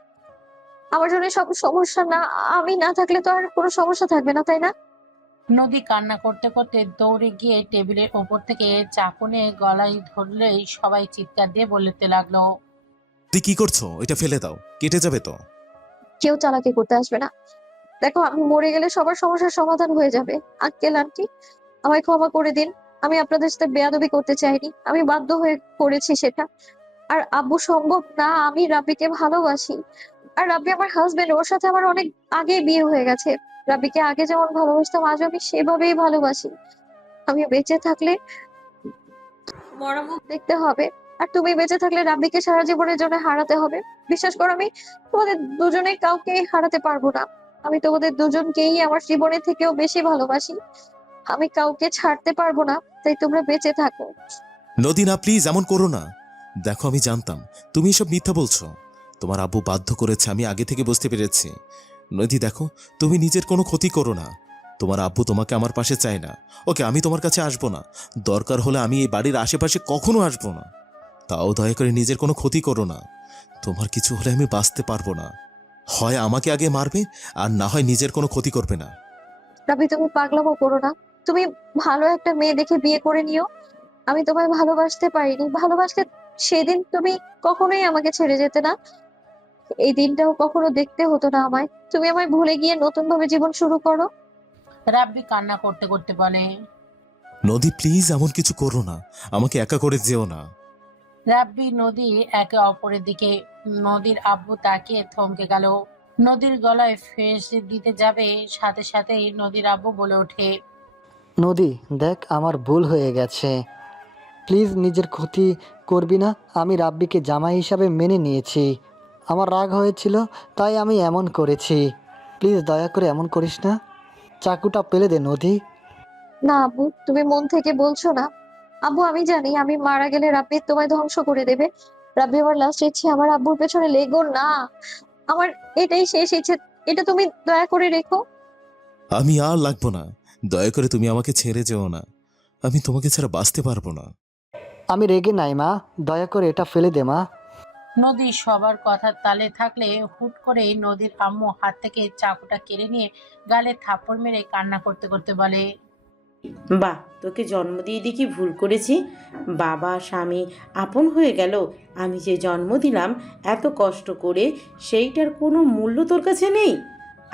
আমার জন্য সব সমস্যা না, আমি না থাকলে তো আর কোনো সমস্যা থাকবে না, তাই না? নদী কান্না করতে করতে দৌড়ে গিয়ে টেবিলের ওপর থেকে চাকু নিয়ে গলায় ধরলেই সবাই চিৎকার দিয়ে বলতে লাগলো, তুই কি করছো? এটা ফেলে দাও, কেটে যাবে তো। কেউ চালাকি করতে আসবে না। দেখো, আমি মরে গেলে সবার সমস্যার সমাধান হয়ে যাবে। আঙ্কেল আন্টি, আমায় ক্ষমা করে দিন। আমি আপনাদের সাথে বেয়াদবি করতে চাইনি, আমি বাধ্য হয়ে করেছি সেটা। আর আব্বু, সম্ভব না, আমি রাব্বিকে ভালোবাসি। আর রাব্বি আমার হাজবেন্ড, ওর সাথে আমার অনেক আগেই বিয়ে হয়ে গেছে। রাব্বিকে আগে যেমন ভালোবাসতাম, আজ আমি সেভাবেই ভালোবাসি। আমি বেঁচে থাকলে মরা মুখ দেখতে হবে, আর তুমি বেঁচে থাকলে রাব্বিকে সারা জীবনের জন্য হারাতে হবে। বিশ্বাস করো, আমি তোমাদের দুজনে কাউকে হারাতে পারবো না। আমি তোমাদের দুজনকেই আমার জীবনের থেকেও বেশি ভালোবাসি। আমি কাউকে ছাড়তে পারবো না, তাই তোমরা বেঁচে থাকো। নদী, না প্লিজ এমন করো না। দেখো, আমি জানতাম তুমি এসব মিথ্যা বলছো। তোমার আব্বু বাধ্য করেছে, আমি আগে থেকে বুঝতে পেরেছি। নদী দেখো, তুমি নিজের কোনো ক্ষতি করো না। তোমার আব্বু তোমাকে আমার পাশে চায় না। ওকে, আমি তোমার কাছে আসবো না। দরকার হলে আমি এই বাড়ির আশেপাশে কখনো আসবো না। তাও দয়া করে নিজের কোনো ক্ষতি করো না। তোমার কিছু হলে আমি বাঁচতে পারবো না। হয় আমাকে আগে মারবে, আর না হয় নিজের কোনো ক্ষতি করবে না। রাব্বি, তুমি পাগলামো করো না। তুমি ভালো একটা মেয়ে দেখে বিয়ে করে নিও। আমি তোমায় ভালোবাসতে পারিনি, ভালোবাসলে সেদিন তুমি কখনোই আমাকে ছেড়ে যেতে না। এই দিনটাও কখনো দেখতে হতো না আমায়। তুমি আমায় ভুলে গিয়ে নতুন ভাবে জীবন শুরু করো। রাব্বি কান্না করতে করতে বলে। নদী প্লিজ এমন কিছু করো না, আমাকে একা করে যেও না। রাব্বি নদী একে অপরের দিকে। নদীর আব্বু তাকিয়ে থমকে গেল। নদীর গলায় ফেস দিতে যাবে, সাথে সাথেই নদীর আব্বু বলে ওঠে। নদী দেখ, আমার ভুল হয়ে গেছে, প্লিজ নিজের ক্ষতি করবি না। আমি রাব্বিকে জামাই হিসাবে মেনে নিয়েছি, আমার রাগ হয়েছিল তাই আমি এমন করেছি। প্লিজ দয়া করে এমন করিস না, চাকুটা ফেলে দে নদী। না আব্বু, তুমি মন থেকে বলছো না। আব্বু, আমি জানি আমি মারা গেলে রাব্বি তোমায় ধ্বংস করে দেবে। রাব্বি আমার লাস্ট ইচ্ছে, আমার আব্বুর পেছনে লেগো না। আমার এটাই শেষ ইচ্ছে, এটা তুমি দয়া করে রেখো। আমি আর লাগবো না। দয়া করে তুমি আমাকে ছেড়ে যেও না। আমি তোমাকে ছাড়া বাঁচতে পারবো না। আমি রেগে নাই মা, দয়া করে এটা ফেলে দে মা। নদী সবার কথার তালে থাকলে হুট করে নদীর আম্মু হাত থেকে চাকুটা কেড়ে নিয়ে গালে থাপ্পড় মেরে কান্না করতে করতে বলে। বাহ, তোকে জন্ম দিয়ে দিয়ে কি ভুল করেছি। বাবা স্বামী আপন হয়ে গেল, আমি যে জন্ম দিলাম এত কষ্ট করে, সেইটার কোনো মূল্য তোর কাছে নেই।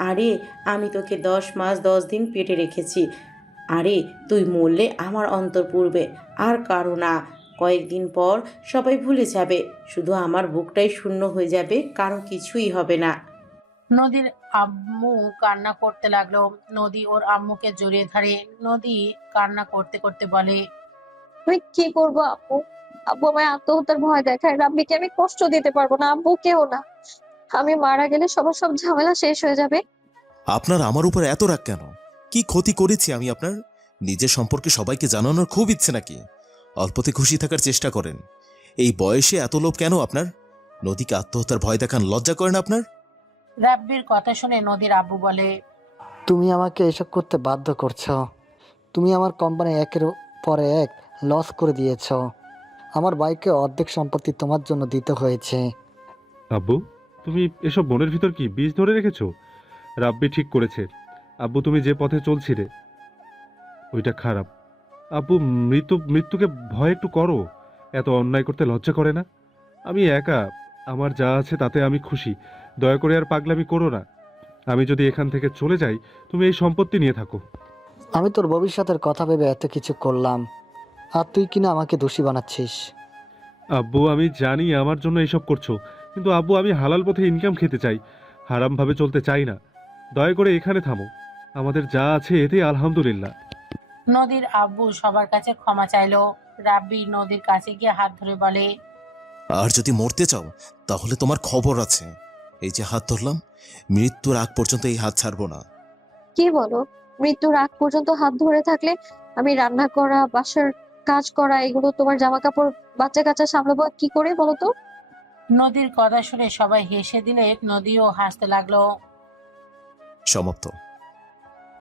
আরে আমি তোকে 10 মাস 10 দিন পেটে রেখেছি। আরে তুই মরলে আমার অন্তর পুড়বে, আর কারো না। কয়েকদিন পর সবাই ভুলে যাবে, শুধু আমার বুকটাই শূন্য হয়ে যাবে, কারো কিছুই হবে না। নদীর আম্মু কান্না করতে লাগলো। নদী ওর আম্মুকে জড়িয়ে ধরে। নদী কান্না করতে করতে বলে। আমি কি করবো আব্বু? আব্বু আমায় আত্মহত্যার ভয় দেখায়। রাব্বিকে আমি কষ্ট দিতে পারবো না, আব্বুকেও না। আমি মারা গেলে সবার সব ঝামেলা শেষ হয়ে যাবে। আপনার আমার উপর এত রাগ কেন? কি ক্ষতি করেছি আমি আপনার? নিজের সম্পর্কে সবাইকে জানানোর খুব ইচ্ছে নাকি? অল্পতে খুশি থাকার চেষ্টা করেন। এই বয়সে এত লোভ কেন আপনার? নদীকে আত্মহত্যার ভয় দেখান লজ্জা করেন আপনার? রাব্বির কথা শুনে নদীর আব্বু বলে। তুমি আমাকে এসব করতে বাধ্য করছো। তুমি আমার কোম্পানি একের পরে এক লস করে দিয়েছ। আমার বাইকে অর্ধেক সম্পত্তি তোমার জন্য দিতে হয়েছে। আব্বু, তুমি এসব মনের ভিতর কি বীজ ধরে রেখেছো? রাব্বি ঠিক করেছে। আব্বু, তুমি যে পথে চলছিলে ওইটা খারাপ। আব্বু, মৃত্যুকে ভয় একটু করো। এত অন্যায় করতে লজ্জা করে না? আমি একা, আমার যা আছে তাতে আমি খুশি। দয়া করে আর পাগলামি করো না। আমি যদি এখান থেকে চলে যাই, তুমি এই সম্পত্তি নিয়ে থাকো। আমি তোর ভবিষ্যতের কথা ভেবে এত কিছু করলাম, আর তুই কিনা আমাকে দোষী বানাচ্ছিস। আব্বু, আমি জানি আমার জন্য এসব করছো, কিন্তু আব্বু আমি হালাল পথে ইনকাম খেতে চাই, হারামভাবে চলতে চাই না। দয়া করে এখানে থামো। আমাদের যা আছে এতেই আলহামদুলিল্লাহ। নদীর আব্বু সবার কাছে ক্ষমা চাইলো। রাব্বি নদীর কাছে গিয়ে হাত ধরে বলে। আর যদি মরতে চাও তাহলে তোমার খবর আছে। এই যে হাত ধরলাম, মৃত্যুর আগ পর্যন্ত এই হাত ছাড়বো না। কি বলো? মৃত্যুর আগ পর্যন্ত হাত ধরে থাকলে আমি রান্না করা, বাসার কাজ করা, এগুলো, তোমার জামা কাপড়, বাচ্চা কাচ্চা সামলাবো কি করে বলো তো? নদীর কথা শুনে সবাই হেসে দিলে নদীও হাসতে লাগলো। সমাপ্ত।